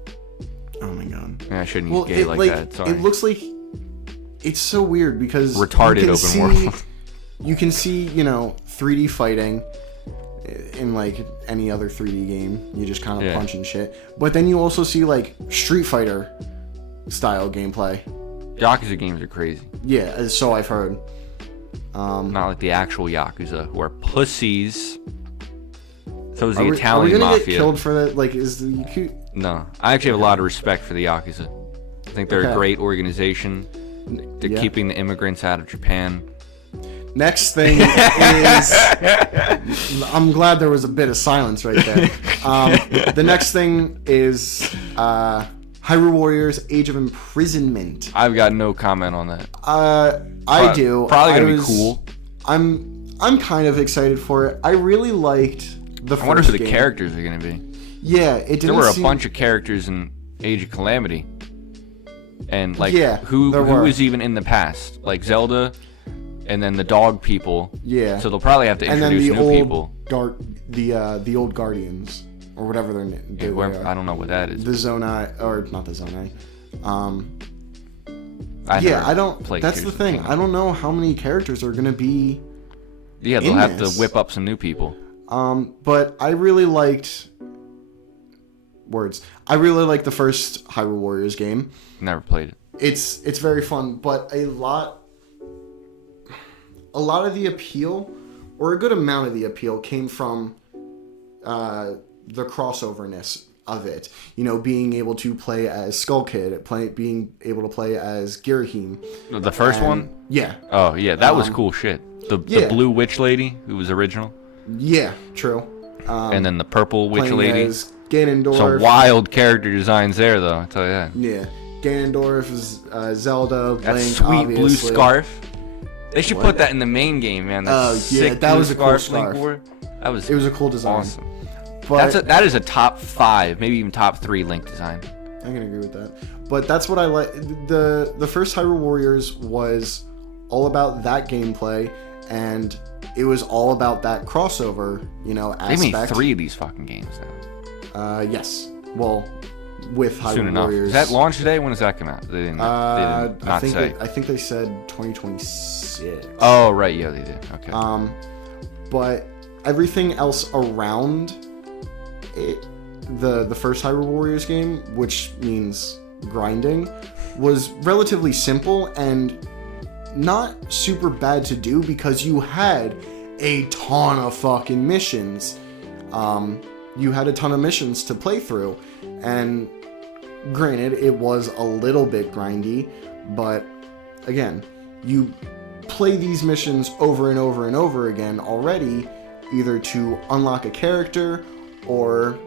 Oh my God. Yeah, I shouldn't use gay like that. Sorry. It looks like... It's so weird because... Retarded open world. You can see, 3D fighting in like any other 3D game. You just kind of punch and shit. But then you also see like Street Fighter style gameplay. Yakuza games are crazy. Yeah, so I've heard. Not like the actual Yakuza, who are pussies. So is the Italian mafia. Are we gonna get killed for that? Like, is the Yakuza... No, I actually have a lot of respect for the Yakuza. I think they're a great organization. They're keeping the immigrants out of Japan. Next thing is... I'm glad there was a bit of silence right there. The next thing is Hyrule Warriors Age of Imprisonment. I've got no comment on that. I do. Probably gonna be cool. I'm I'm kind of excited for it. I really liked the first game. I wonder who the characters are going to be. Yeah, it didn't There were a bunch of characters in Age of Calamity. And, like, who was even in the past? Like, Zelda, and then the dog people. Yeah. So they'll probably have to introduce new people. The old Guardians, or whatever their name are. I don't know what that is. The Zonai, or not the Zonai. That's the thing. I don't know how many characters are going to be. Yeah, they'll have to whip up some new people. But I really liked. I really liked the first Hyrule Warriors game. Never played it. It's very fun, but a lot of the appeal, or a good amount of the appeal, came from the crossoverness of it. You know, being able to play as Skull Kid, being able to play as Girahim. The first one? Yeah. Oh, yeah, that was cool shit. The blue witch lady, who was original. Yeah, true. And then the purple witch lady. As Ganondorf. Some wild character designs there, though, I'll tell you that. Yeah. Ganondorf is Zelda, that Link, sweet obviously. blue scarf. They should put that in the main game, man. That sick that was a cool Link scarf. wore. It was a cool design. Awesome. But that is a top 5, maybe even top 3 Link design. I can agree with that. But that's what I like. The first Hyrule Warriors was all about that gameplay, and it was all about that crossover, aspect. They made 3 of these fucking games now. Yes. Well, with Hyrule Soon enough. Warriors. Is that launch today? When does that come out? They didn't say. I think they said 2026. Oh, right. Yeah, they did. Okay. But everything else around it, the first Hyrule Warriors game, which means grinding, was relatively simple and not super bad to do because you had a ton of fucking missions. You had a ton of missions to play through, and granted, it was a little bit grindy, but again, you play these missions over and over and over again already, either to unlock a character or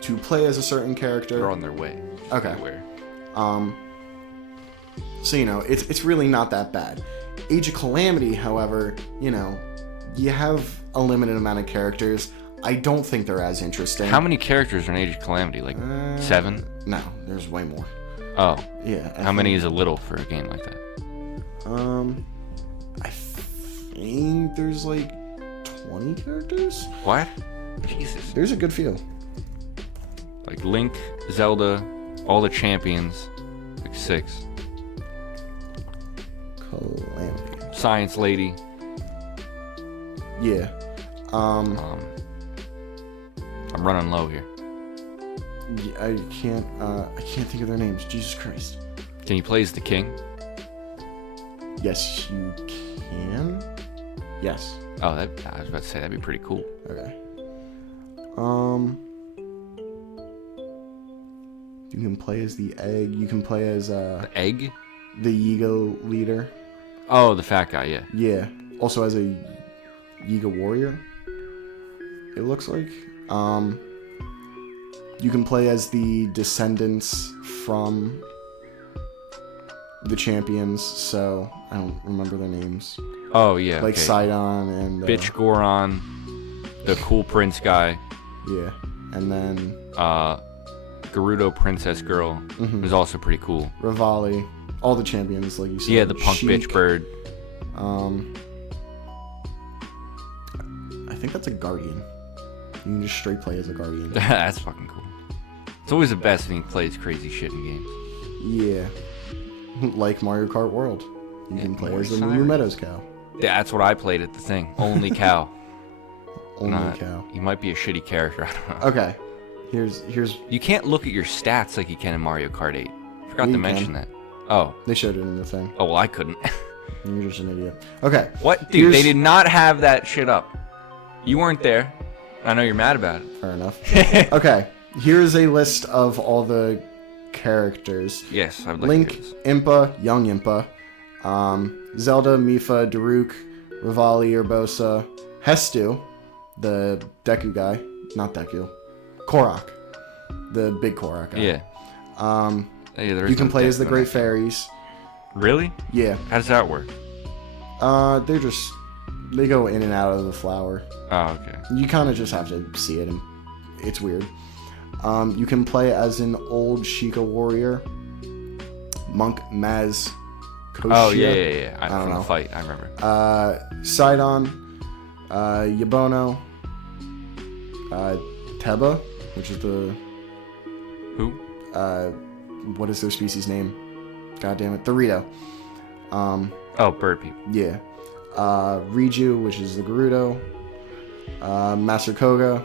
to play as a certain character. They're on their way. Okay. Everywhere. So, it's really not that bad. Age of Calamity, however, you have a limited amount of characters. I don't think they're as interesting. How many characters are in Age of Calamity? Like 7? No, there's way more. Oh. Yeah. How many is a little for a game like that? I think there's like 20 characters. What? Jesus. There's a good feel. Like Link, Zelda, all the champions. Like 6. Calamity. Science Lady. Yeah. I'm running low here. Yeah, I can't think of their names. Jesus Christ. Can you play as the king? Yes, you can. Yes. Oh, I was about to say that'd be pretty cool. Okay. You can play as the egg. You can play as the egg, the Yiga leader. Oh, the fat guy. Yeah. Yeah. Also as a Yiga warrior. It looks like. You can play as the descendants from the champions, so I don't remember their names. Oh, yeah. Like okay. Sidon and... Bitch Goron, the cool prince guy. Yeah, and then... Gerudo Princess Girl is also pretty cool. Rivali, all the champions, like you said. Yeah, the punk Sheik, bitch bird. I think that's a guardian. You can just straight play as a guardian. That's fucking cool. It's always the best when you play crazy shit in games. Yeah. Like Mario Kart World. You can play as the Moo Meadows cow. Yeah, that's what I played at the thing. Only cow. Only cow. You might be a shitty character, I don't know. Okay. Here's You can't look at your stats like you can in Mario Kart 8. Forgot to mention that. Oh. They showed it in the thing. Oh, well, I couldn't. You're just an idiot. Okay. What? Dude, they did not have that shit up. You weren't there. I know you're mad about it. Fair enough. Okay. Here's a list of all the characters. Yes, I would like Link, to hear this. Impa, Young Impa, Zelda, Mipha, Daruk, Rivali, Urbosa, Hestu, the Deku guy. Not Deku. Korok. The big Korok guy. Yeah. You can play as the Great Fairies. Really? Yeah. How does that work? They're just They go in and out of the flower. Oh, okay. You kind of just have to see it, and it's weird. You can play as an old Sheikah warrior, Monk Maz Koshia. Oh, yeah. I don't know. The fight, I remember. Sidon, Yabono, Teba, which is the... Who? What is their species name? God damn it. Dorito. Bird people. Yeah. Riju, which is the Gerudo. Master Koga.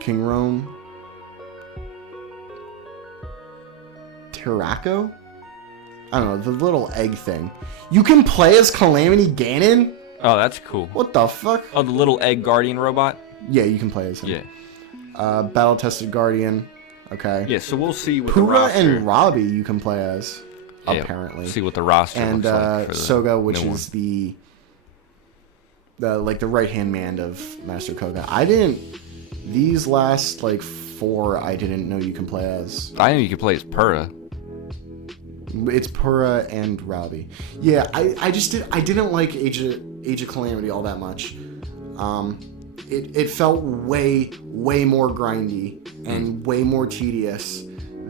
King Rome. Tiraco? I don't know, the little egg thing. You can play as Calamity Ganon? Oh, that's cool. What the fuck? Oh, the little egg guardian robot? Yeah, you can play as him. Yeah. Battle-tested Guardian. Okay. Yeah, so we'll see what Pura the roster... and Robbie you can play as, apparently. See what the roster looks like for the Soga, which is the right-hand man of Master Koga. These last, 4, I didn't know you can play as. I knew you could play as Pura. It's Pura and Robbie. Yeah, I didn't like Age of Calamity all that much. It felt way more grindy and way more tedious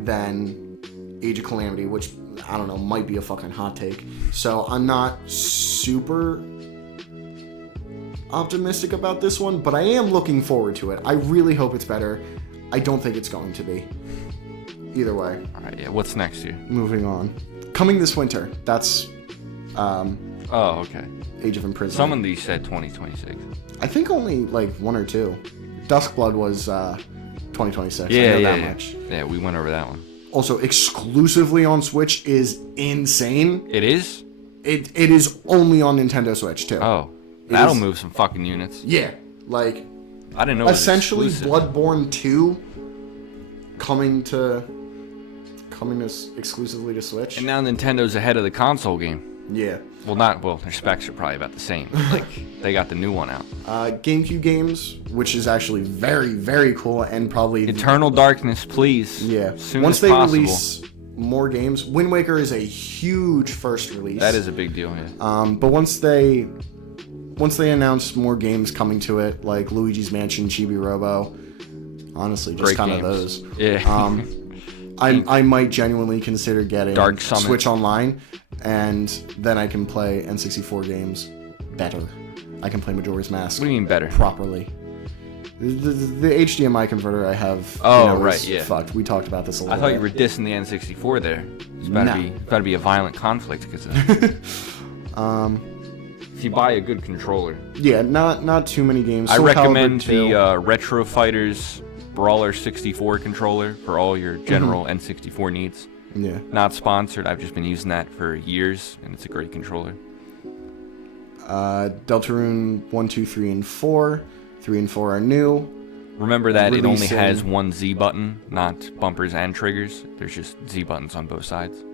than Age of Calamity, which, I don't know, might be a fucking hot take. So I'm not super optimistic about this one, but I am looking forward to it. I really hope it's better. I don't think it's going to be. Either way. Alright, yeah, what's next here? Moving on. Coming this winter. That's okay. Age of Imprisonment. Some of these said 2026. I think only 1 or 2. Duskblood was 2026. Yeah, I know yeah, that yeah. much. Yeah, we went over that one. Also, exclusively on Switch is insane. It is? It is only on Nintendo Switch too. Oh, that'll move some fucking units. Yeah, I didn't know. Essentially, it was exclusive. Bloodborne 2 coming exclusively to Switch. And now Nintendo's ahead of the console game. Yeah. Well, their specs are probably about the same. They got the new one out. GameCube games, which is actually very, very cool, and probably Eternal Darkness, please. Yeah. Soon Once as they possible. release more games, Wind Waker is a huge first release. That is a big deal, yeah. But once they announce more games coming to it, like Luigi's Mansion, Chibi Robo, honestly, just kind of those. Yeah. I might genuinely consider getting Dark Summit. Switch Online, and then I can play N64 games better. I can play Majora's Mask. What do you mean better? Properly. The HDMI converter I have. Right, fucked. We talked about this a little I thought bit. you were dissing the N64 there. It's about to be a violent conflict because of that. If you buy a good controller. Yeah, not too many games. I recommend the Retro Fighters Brawler 64 controller for all your general N64 needs. Yeah. Not sponsored. I've just been using that for years, and it's a great controller. Deltarune 1, 2, 3, and 4. 3 and 4 are new. Remember that it only has one Z button, not bumpers and triggers. There's just Z buttons on both sides.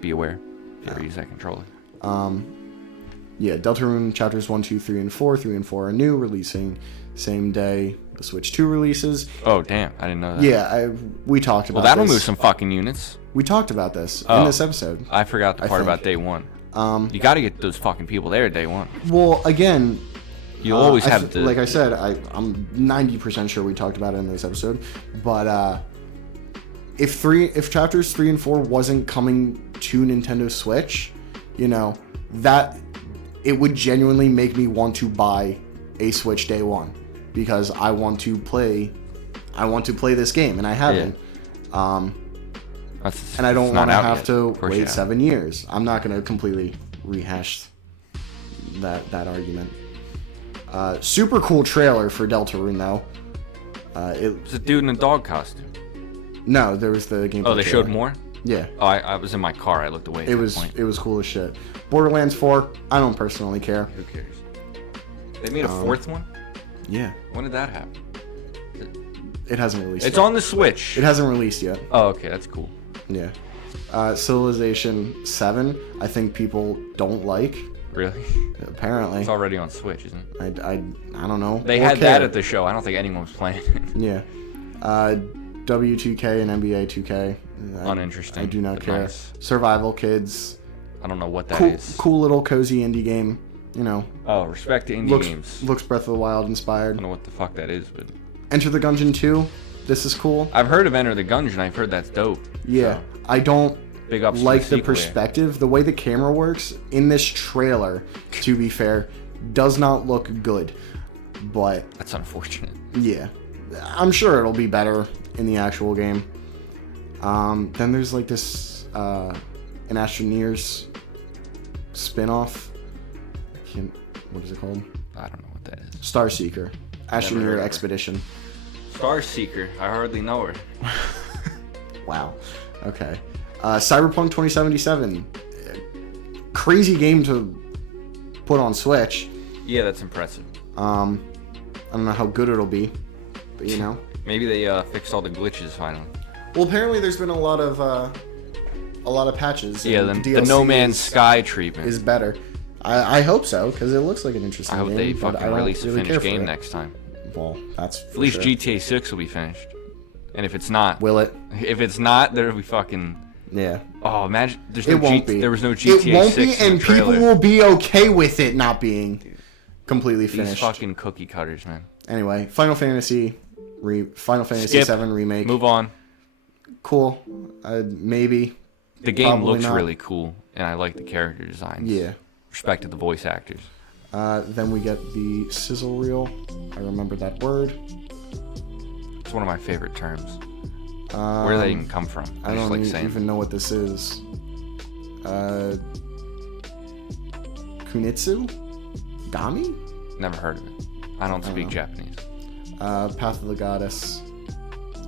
Be aware if you ever use that controller. Yeah, Deltarune chapters 1, 2, 3, and 4. 3 and 4 are new, releasing same day the Switch 2 releases. Oh, damn. I didn't know that. Yeah, we talked about this. Well, that'll move some fucking units. We talked about this in this episode. I forgot the part about day one. You got to get those fucking people there day one. Well, again, you'll always have the... Like I said, I'm 90% sure we talked about it in this episode. But if chapters 3 and 4 wasn't coming to Nintendo Switch, that it would genuinely make me want to buy a Switch day one, because I want to play this game, and I haven't. And I don't want to have to wait 7 years. I'm not going to completely rehash that argument. Super cool trailer for Deltarune, though. It's a dude in a dog costume. No, there was the gameplay. Oh, they showed more? Yeah. Oh, I was in my car. I looked away. It was cool as shit. Borderlands 4, I don't personally care. Who cares? They made a fourth one? Yeah. When did that happen? It hasn't released It's yet. on the Switch. It hasn't released yet. Oh, okay. That's cool. Yeah. Civilization 7, I think people don't like. Really? Apparently. It's already on Switch, isn't it? I don't know. They had that at the show. I don't think anyone was playing it. Yeah. W2K and NBA 2K. Uninteresting. I do not care. Nice. Survival Kids. I don't know what that is. Cool little cozy indie game. Oh, respect to indie games. Looks Breath of the Wild I inspired. don't know what the fuck that is, but... Enter the Gungeon 2. This is cool. I've heard of Enter the Gungeon. I've heard that's dope. Yeah. So. I don't Big ups like the perspective. The way the camera works in this trailer, to be fair, does not look good. But... That's unfortunate. Yeah. I'm sure it'll be better in the actual game. Then there's like this... an Astroneers spin-off. What is it called? I don't know what that is. Starseeker. Astroneer Expedition. Starseeker. I hardly know her. Wow. Okay. Cyberpunk 2077. Crazy game to put on Switch. Yeah, that's impressive. I don't know how good it'll be, but Maybe they fixed all the glitches finally. Well, apparently there's been a lot of patches. Yeah, the No Man's Sky treatment is better. I hope so, because it looks like an interesting game. I hope they fucking release a finished game next time. Well, that's at least sure. GTA 6 will be finished. And if it's not... Will it? If it's not, there'll be fucking... Yeah. Oh, imagine... There was no GTA 6 It won't be, and people will be okay with it not being completely finished. These fucking cookie cutters, man. Anyway, Final Fantasy VII Remake. Move on. Cool. Maybe. The game looks really cool, and I like the character designs. Yeah. Respect to the voice actors. Then we get the sizzle reel. I remember that word. It's one of my favorite terms. Where did that even come from? I don't even know what this is. Kunitsu? Gami? Never heard of it. I don't speak Japanese. Path of the Goddess.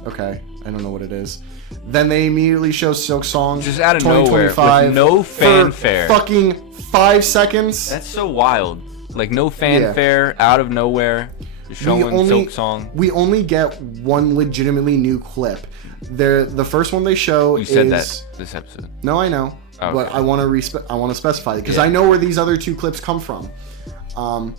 Okay, I don't know what it is. Then they immediately show Silk Song. Just out of nowhere, with no fanfare. For fucking 5 seconds. That's so wild. Like, no fanfare, out of nowhere. Just showing Silk Song. We only get one legitimately new clip. The first one they show is... You said that this episode. No, I know. Okay. But I want to specify it, because I know where these other two clips come from. So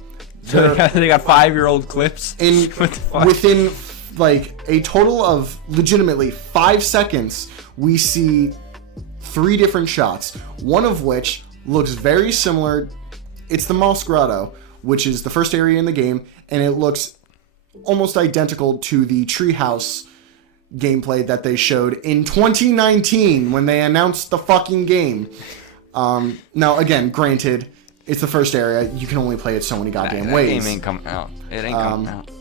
they got 5-year-old clips? Within... like a total of legitimately 5 seconds, we see 3 different shots, one of which looks very similar. It's the Moss Grotto, which is the first area in the game, and it looks almost identical to the Treehouse gameplay that they showed in 2019 when they announced the fucking game. Now, again, granted, it's the first area. You can only play it so many goddamn ways. That game ain't coming out. It ain't coming out.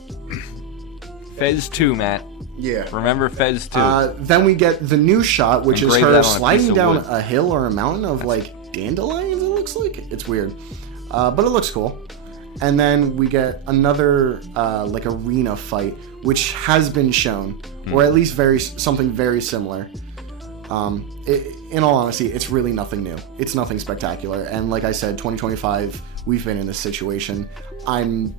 Fez 2, Matt. Yeah. Remember Fez 2. Then we get the new shot, which is her sliding down a hill or a mountain of like dandelions, it looks like. It's weird. But it looks cool. And then we get another like arena fight, which has been shown, or at least something very similar. In all honesty, it's really nothing new. It's nothing spectacular. And like I said, 2025, we've been in this situation. I'm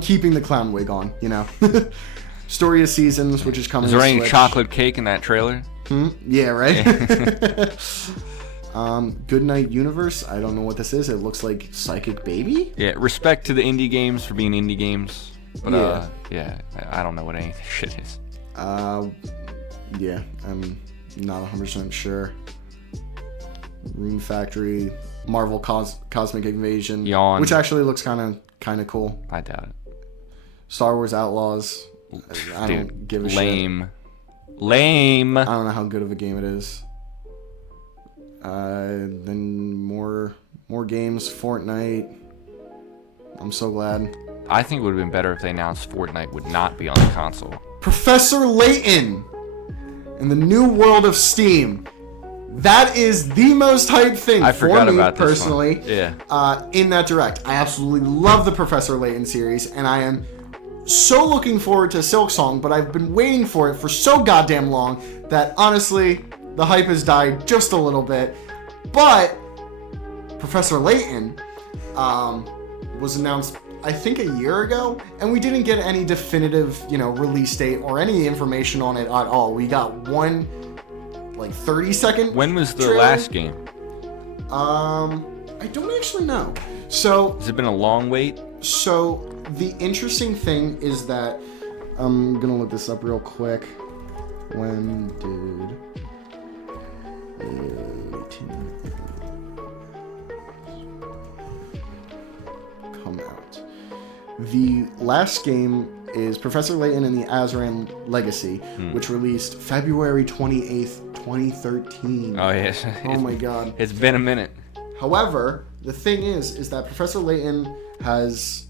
keeping the clown wig on, Story of Seasons, which is coming. Is there any chocolate cake in that trailer? Yeah, right. Goodnight Universe. I don't know what this is. It looks like Psychic Baby. Yeah. Respect to the indie games for being indie games, but I don't know what any of this shit is. Yeah, I'm not 100% sure. Rune Factory, Marvel Cosmic Invasion, Yawn. Which actually looks kind of cool. I doubt it. Star Wars Outlaws. I don't give a shit. Lame. I don't know how good of a game it is. Then more games. Fortnite. I'm so glad. I think it would have been better if they announced Fortnite would not be on the console. Professor Layton in the new world of Steam. That is the most hyped thing for me personally. Yeah. In that direct, I absolutely love the Professor Layton series, and I am so looking forward to Silk Song. But I've been waiting for it for so goddamn long that honestly, the hype has died just a little bit. But Professor Layton was announced, I think, a year ago, and we didn't get any definitive, release date or any information on it at all. We got one, 30-second. When was the trailer. Last game? I don't actually know. So has it been a long wait? So the interesting thing is that I'm gonna look this up real quick. When did The last game is Professor Layton and the Azran Legacy, which released February 28th, 2013. Oh, yes. Oh, my God. It's been a minute. However, the thing is that Professor Layton has...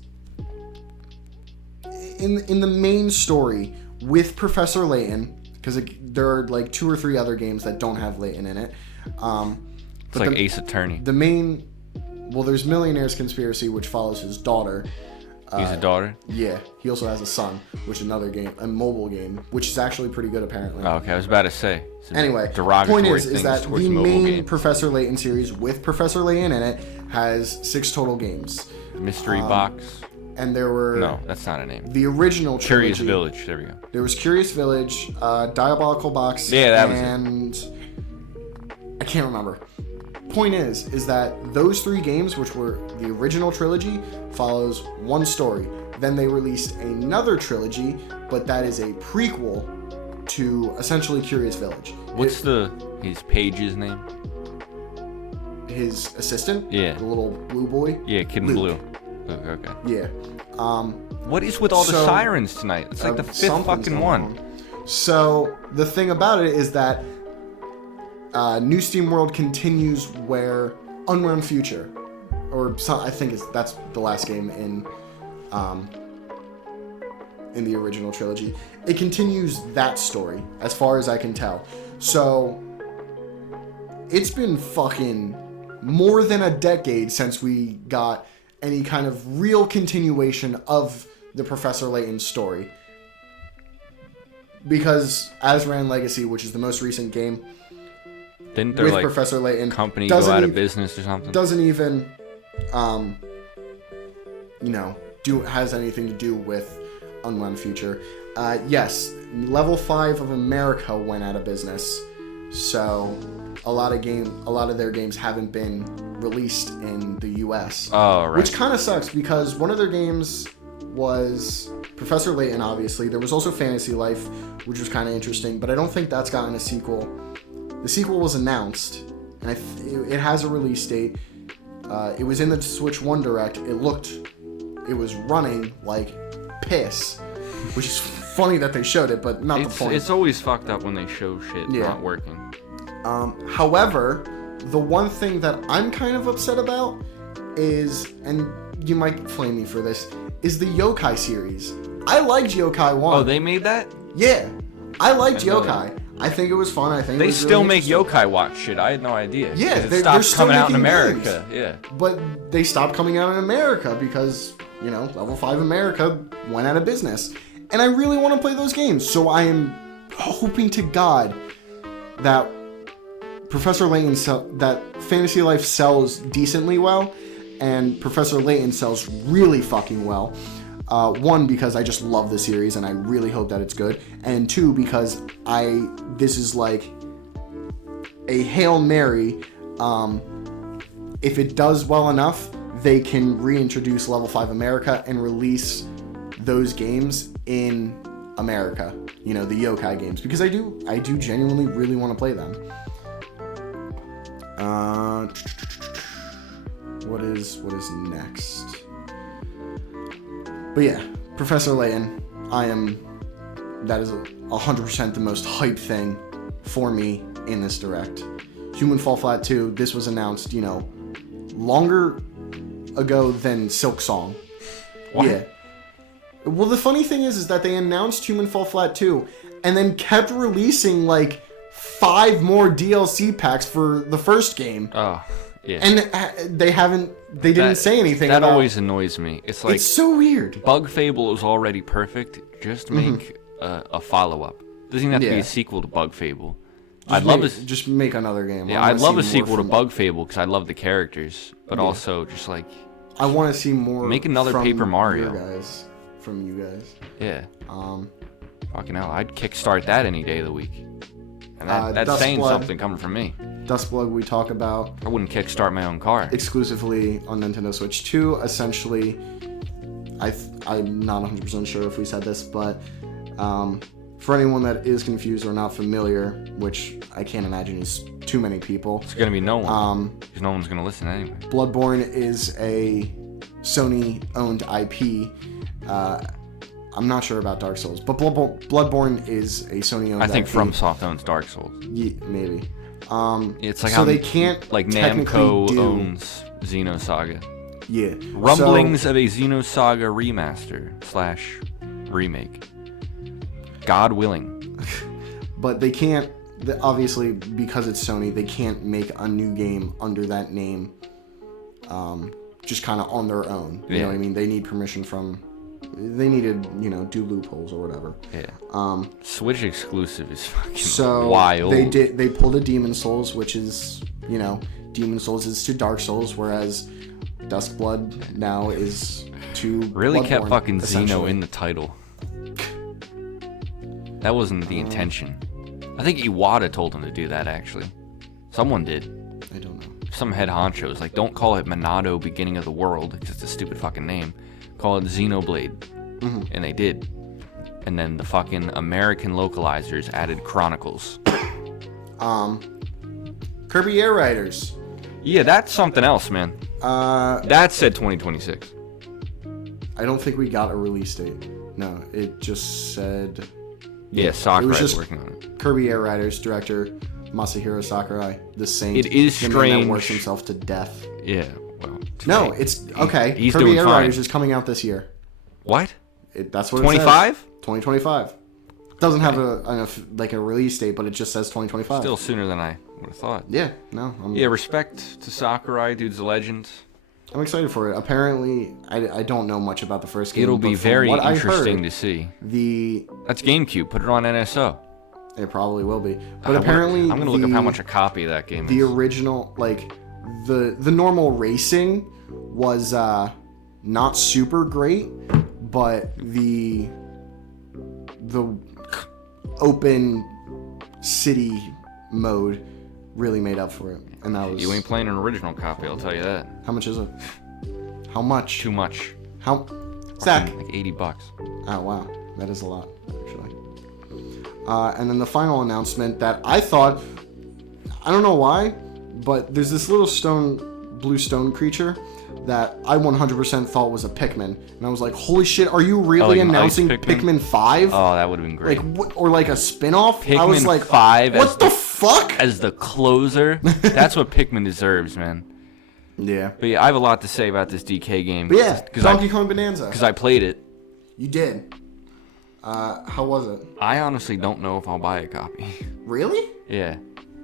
In the main story with Professor Layton, because there are like 2 or 3 other games that don't have Layton in it. It's like Ace Attorney. The main... Well, there's Millionaire's Conspiracy, which follows his daughter. He's a daughter? Yeah. He also has a son, which is another game, a mobile game, which is actually pretty good, apparently. Oh, okay. I was about to say. Anyway, the point is that the main Professor Layton series with Professor Layton in it has 6 total games. Mystery Box. And there were... No, that's not a name. The original trilogy. Curious Village. There we go. There was Curious Village, Diabolical Box, yeah, that was it. I can't remember. Point is that those 3 games, which were the original trilogy, follows one story. Then they released another trilogy, but that is a prequel to essentially Curious Village. What's his page's name? His assistant? Yeah. The little blue boy? Yeah, Kid in Blue. Okay. Yeah. What is with all the sirens tonight? It's like the 5th fucking one. So the thing about it is that New Steam World continues where Unrun Future, or I think that's the last game in the original trilogy. It continues that story, as far as I can tell. So it's been fucking more than a decade since we got any kind of real continuation of the Professor Layton story. Because Azran Legacy, which is the most recent game, didn't their, with Professor Layton, company go out of business or something? Doesn't even, has anything to do with Unrun Future. Yes, Level 5 of America went out of business, so a lot of their games haven't been released in the U.S. Oh, right. Which kind of sucks because one of their games was Professor Layton, obviously. There was also Fantasy Life, which was kind of interesting, but I don't think that's gotten a sequel. The sequel was announced, and it has a release date. It was in the Switch 1 Direct. It was running like piss, which is funny that they showed it, but not the point. It's always fucked up when they show shit not working. However, the one thing that I'm kind of upset about is, and you might flame me for this, is the Yokai series. I liked Yokai 1. Oh, they made that? Yeah. I liked Yokai. I think it was fun. I think they it was still really make Yokai Watch shit. I had no idea. Yeah, it stopped still coming out in making America. games. Yeah. But they stopped coming out in America because, Level 5 America went out of business. And I really want to play those games. So I am hoping to God that Professor Layton that Fantasy Life sells decently well, and Professor Layton sells really fucking well. 1, because I just love the series and I really hope that it's good, and 2, because this is like a Hail Mary. If it does well enough, they can reintroduce Level 5 America and release those games in America. The Yokai games, because I do genuinely really want to play them. What is next? But yeah, Professor Layton, that is 100% the most hype thing for me in this Direct. Human Fall Flat 2, this was announced, longer ago than Silk Song. What? Yeah. Well, the funny thing is that they announced Human Fall Flat 2 and then kept releasing, 5 more DLC packs for the first game. Oh, yeah. And they didn't say anything that about... That always annoys me. It's so weird. Bug Fable is already perfect. Just make a follow-up. Doesn't even have to be a sequel to Bug Fable. Just make another game. Yeah, I'd love a sequel to Bug Fable because I love the characters, but also just I want to see more. Make another Paper Mario. From you guys. Yeah. Fucking hell, I'd kickstart that any day of the week. And that's saying something coming from me. Dustblood we talk about. I wouldn't kickstart my own car. Exclusively on Nintendo Switch 2. Essentially, I'm not 100% sure if we said this, but for anyone that is confused or not familiar, which I can't imagine is too many people. It's going to be no one. Because no one's going to listen anyway. Bloodborne is a Sony-owned IP. I'm not sure about Dark Souls, but Bloodborne is a Sony-owned IP. I think FromSoft owns Dark Souls. Yeah, maybe. It's like so how they can't like Namco owns Xenosaga. Yeah. Rumblings of a Xenosaga remaster / remake. God willing. But they can't, obviously, because it's Sony, they can't make a new game under that name just kind of on their own. You know what I mean? They need permission from... They needed, do loopholes or whatever. Yeah. Switch exclusive is fucking wild. They pulled a Demon Souls, which is, Demon Souls is to Dark Souls, whereas Duskblood now is to really Bloodborne, kept fucking Xeno in the title. That wasn't the intention. I think Iwata told him to do that, actually. Someone did. I don't know. Some head honchos, like, don't call it Monado Beginning of the World, because it's a stupid fucking name. Call it Xenoblade. Mm-hmm. And they did. And then the fucking American localizers added Chronicles. Kirby Air Riders. Yeah, that's something else, man. That said 2026. I don't think we got a release date. No, it just said... Yeah, Sakurai's working on it. Kirby Air Riders director Masahiro Sakurai, the saint. It is the strange. Man that works himself to death. Yeah, well... No, it's... Okay, he's Kirby doing Air fine. Riders is coming out this year. What? That's what 25? it says. 2025. Doesn't have a release date, but it just says 2025. Still sooner than I would have thought. Yeah, no. Yeah, respect to Sakurai, dude's a legend. I'm excited for it. Apparently, I don't know much about the first game. It'll be very interesting to see. The That's GameCube. Put it on NSO. It probably will be. But apparently, I'm gonna look up how much a copy of that game is. The original, like the normal racing was not super great, but the open city mode really made up for it, and that was... You ain't playing an original copy, I'll tell you that. How much is it? How much? Too much. How? Zach? Like $80. Oh wow, that is a lot, actually. And then the final announcement that I thought, I don't know why, but there's this little blue stone creature that I 100% thought was a Pikmin, and I was like, holy shit, are you really announcing Pikmin 5? Oh, that would have been great. Or like a spin-off? Pikmin I was like, 5 what the fuck? As the closer? That's what Pikmin deserves, man. Yeah. But yeah, I have a lot to say about this DK game. But yeah, Donkey Kong Bonanza. Because I played it. You did. How was it? I honestly don't know if I'll buy a copy. Really? Yeah.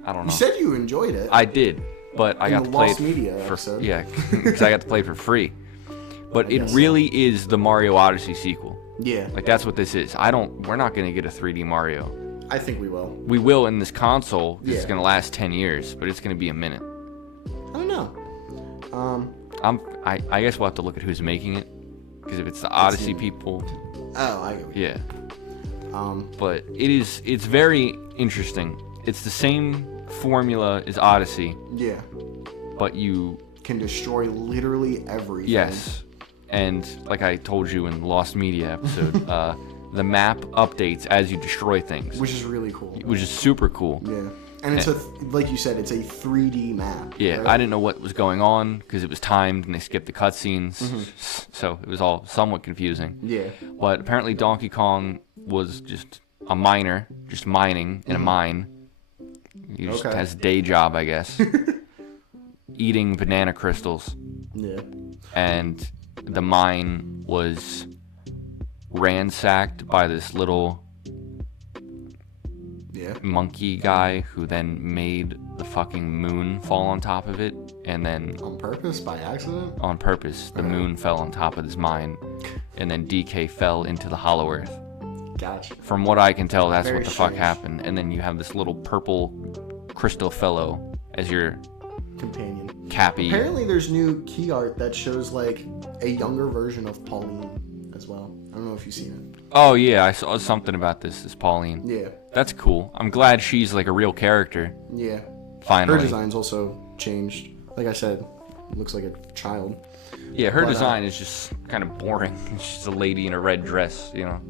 I don't know. You said you enjoyed it. I did. But I got to play it episode. Yeah, because I got to play it for free. But it really is the Mario Odyssey sequel. Yeah. Like, that's what this is. We're not going to get a 3D Mario. I think we will. We will in this console. It's going to last 10 years, but it's going to be a minute. I don't know. I guess we'll have to look at who's making it. Because if it's the Odyssey people... Oh, I get it. Yeah. But it's very interesting. It's the same formula as Odyssey. Yeah. But you can destroy literally everything. Yes. And like I told you in the Lost Media episode, the map updates as you destroy things. Which is really cool. Which is super cool. Yeah. And it's like you said, it's a 3D map. Yeah, right? I didn't know what was going on because it was timed and they skipped the cutscenes. Mm-hmm. So it was all somewhat confusing. Yeah. But apparently Donkey Kong was just a miner, just mining in a mine. He just has a day job, I guess. Eating banana crystals. Yeah. And the mine was ransacked by this little monkey guy who then made the fucking moon fall on top of it, and then on purpose, by accident? On purpose, the moon fell on top of this mine, and then DK fell into the Hollow Earth. Gotcha. From what I can tell, that's Very what the strange. fuck happened. And then you have this little purple crystal fellow as your companion. Cappy. Apparently, there's new key art that shows like a younger version of Pauline as well. I don't know if you've seen it. Oh yeah, I saw something about this Pauline. Yeah. That's cool. I'm glad she's like a real character. Yeah. Finally. Her design's also changed. Like I said, looks like a child. Yeah, her design is just kind of boring. She's a lady in a red dress, you know.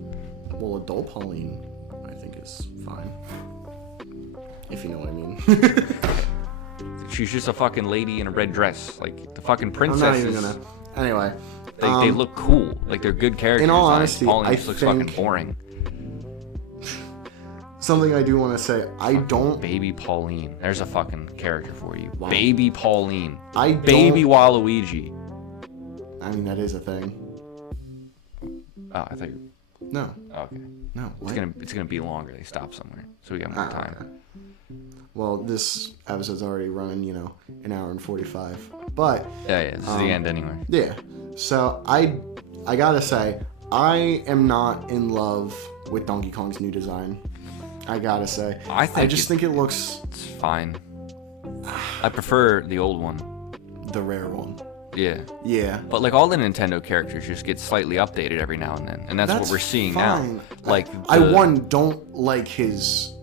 Well, adult Pauline, I think, is fine. If you know what I mean. She's just a fucking lady in a red dress. Like, the fucking princess I'm not even gonna... Anyway, they look cool. Like, they're good characters. In all honesty, Pauline just looks fucking boring. Something I do want to say, I don't... Baby Pauline. There's a fucking character for you. Wow. Baby Pauline. Baby Waluigi. I mean, that is a thing. Oh, I thought you... No. Oh, okay. No, what? It's gonna be longer. They stop somewhere, so we got more time. Okay. Well, this episode's already running, an hour and 45. But... Yeah, this is the end anyway. Yeah. So, I gotta say, I am not in love with Donkey Kong's new design. I gotta say. I just think it looks... It's fine. I prefer the old one. The rare one. Yeah. Yeah. But, like, all the Nintendo characters just get slightly updated every now and then. And that's what we're seeing fine. now. Like, I don't like his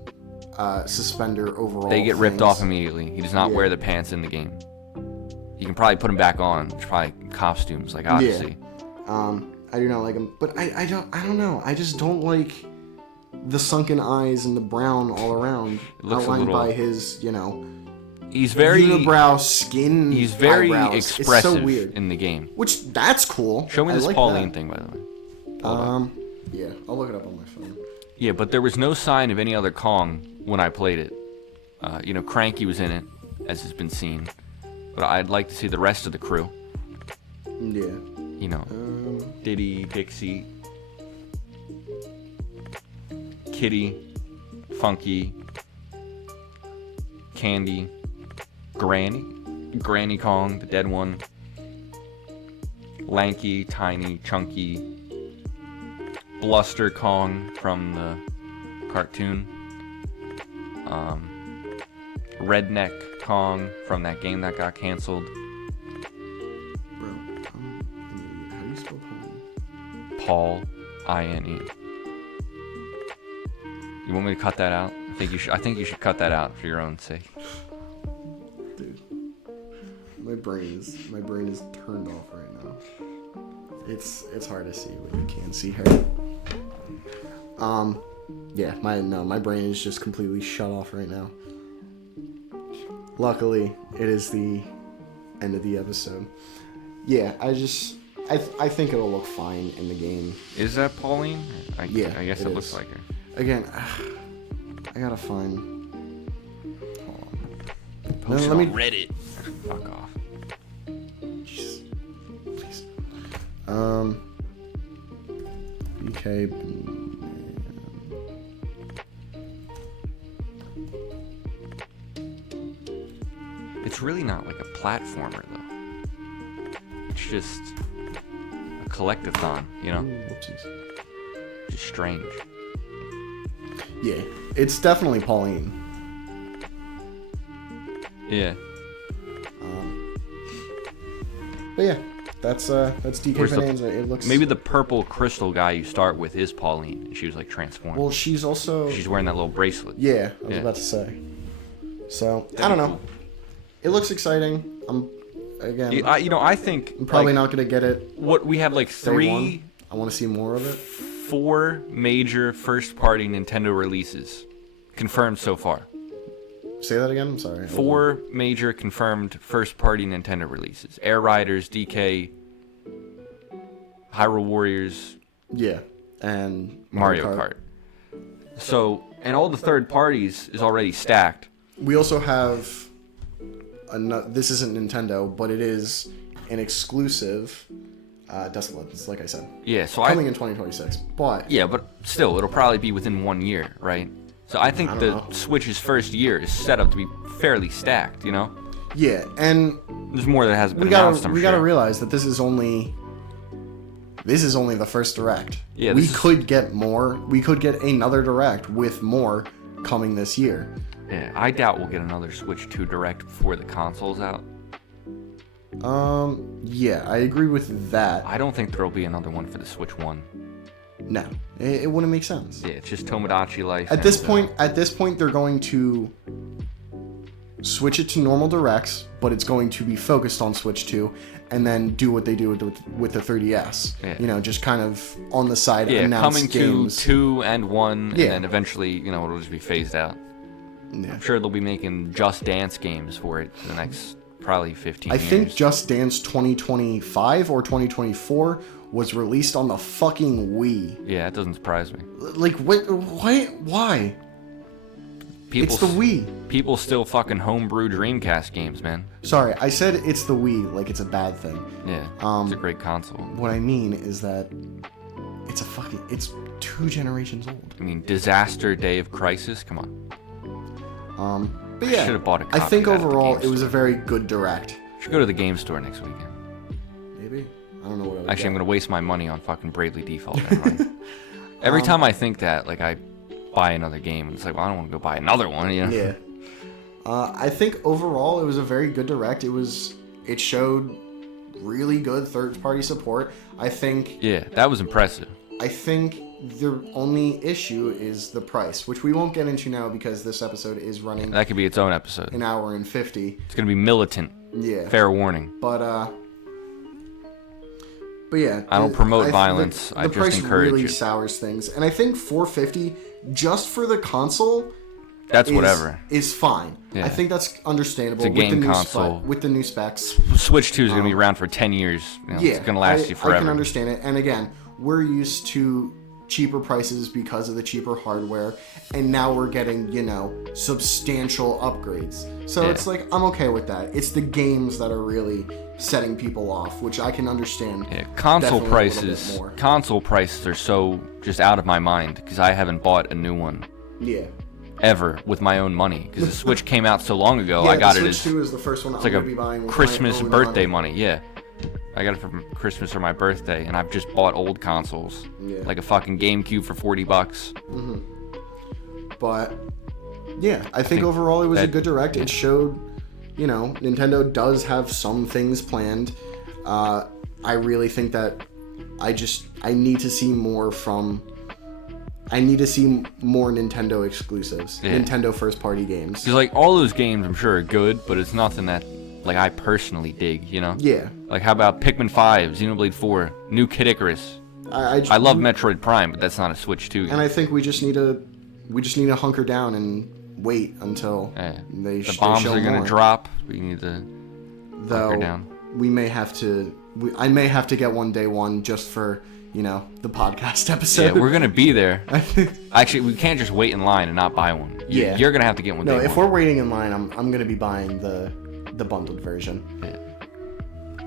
suspender overall. They get ripped off immediately. He does not wear the pants in the game. You can probably put them back on. It's probably costumes, like Odyssey. Yeah. I do not like him. But I don't know. I just don't like the sunken eyes and the brown all around. It looks outlined by his, He's very unibrow skin. He's very eyebrows. expressive It's so weird. in the game. Which that's cool. Show me this like Pauline that. thing, by the way. Yeah, I'll look it up on my phone. Yeah, but there was no sign of any other Kong when I played it. Cranky was in it, as has been seen. But I'd like to see the rest of the crew. Yeah. Diddy, Dixie, Kitty, Funky, Candy, Granny Kong, the dead one, Lanky, Tiny, Chunky, Bluster Kong from the cartoon, Redneck Kong from that game that got canceled. Bro, how do you spell Pauline? Paul, I-N-E. You want me to cut that out? I think you should cut that out for your own sake. Dude, my brain is turned off right now. It's hard to see what you can't see here. Yeah, my brain is just completely shut off right now. Luckily, it is the end of the episode. Yeah, I think it'll look fine in the game. Is that Pauline? Yeah, I guess it looks like her. Again, I gotta find... Post it on Reddit. Fuck off. Jesus. Please. BK... It's really not like a platformer, though. It's just a collectathon, Whoopsies. Just strange. Yeah, it's definitely Pauline. Yeah. But yeah, that's DK Bonanza. It looks... Maybe the purple crystal guy you start with is Pauline, and she was like transformed. Well, she's also... She's wearing that little bracelet. Yeah, I was about to say. So, I don't know. It looks exciting. I think I'm probably not gonna get it. What we have like three. I want to see more of it. 4 major first-party Nintendo releases confirmed so far. Say that again. I'm sorry. 4 major confirmed first-party Nintendo releases: Air Riders, DK, Hyrule Warriors. Yeah, and Mario Kart. So, and all the third parties is already stacked. We also have. This isn't Nintendo, but it is an exclusive Desolate, like I said. Yeah, so coming in 2026. But yeah, but still, it'll probably be within 1 year, right? So I think the Switch's first year is set up to be fairly stacked, Yeah, and there's more that hasn't been announced. We gotta realize that this is only the first Direct. Yeah, we could get more. We could get another Direct with more coming this year. Yeah, I doubt we'll get another Switch 2 Direct before the console's out. Yeah, I agree with that. I don't think there'll be another one for the Switch 1. No, it wouldn't make sense. Yeah, it's just Tomodachi Life. At this point, they're going to switch it to normal Directs, but it's going to be focused on Switch 2, and then do what they do with the 3DS. Yeah. Just kind of on the side announce coming games. To 2 and 1, and then eventually, it'll just be phased out. Yeah. I'm sure they'll be making Just Dance games for it for the next probably 15 years. I think Just Dance 2025 or 2024 was released on the fucking Wii. Yeah, that doesn't surprise me. Like, what? Why? It's the Wii. People still fucking homebrew Dreamcast games, man. Sorry, I said it's the Wii, like it's a bad thing. Yeah, it's a great console. What I mean is that it's 2 generations old. I mean, Disaster Day of Crisis, come on. But yeah, I should have bought a copy I think of that overall at the it was a very good Direct. Should go to the game store next weekend. Maybe. I don't know what I would Actually, get. I'm gonna waste my money on fucking Bravely Default. Right? Every time I think that, like, I buy another game, it's like, well, I don't want to go buy another one, you know? Yeah. I think overall it was a very good Direct. It showed really good third-party support. I think. Yeah, that was impressive. I think the only issue is the price, which we won't get into now because this episode is running. That could be its own episode. An hour and 50. It's gonna be militant. Yeah. Fair warning. But yeah. I don't promote violence. I just encourage it. The price really sours things, and I think $450 just for the console. That's whatever. Is fine. Yeah. I think that's understandable. It's a game console with the new specs. Switch 2 is going to be around for 10 years. You know, it's going to last you forever. I can understand it. And again, we're used to cheaper prices because of the cheaper hardware, and now we're getting, substantial upgrades. So it's like, I'm okay with that. It's the games that are really setting people off, which I can understand. Yeah, console prices are so just out of my mind because I haven't bought a new one. Yeah. Ever with my own money because the Switch came out so long ago. I got it as Switch 2 is the first one I'm like going to be buying with Christmas my own birthday money. Yeah, I got it for Christmas or my birthday, and I've just bought old consoles, like a fucking GameCube for $40. Mm-hmm. But yeah, I think overall it was a good Direct. It showed, Nintendo does have some things planned. I really think that I need to see more Nintendo exclusives, Nintendo first-party games. Because, like, all those games, I'm sure, are good, but it's nothing that, like, I personally dig, Yeah. Like, how about Pikmin 5, Xenoblade 4, New Kid Icarus? I love Metroid Prime, but that's not a Switch 2 game. And I think we just need to hunker down and wait until they show more. The bombs are going to drop. We need to hunker down. We may have to... I may have to get one day one just for... the podcast episode. Yeah, we're going to be there. Actually, we can't just wait in line and not buy one. You're going to have to get one. No, if we're waiting in line, I'm going to be buying the bundled version. Yeah.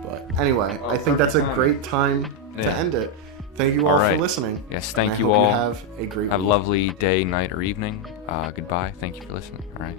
But anyway, I think that's a great time to end it. Thank you all for listening. Yes, thank you all. You have a great Have a lovely day, night, or evening. Goodbye. Thank you for listening. All right.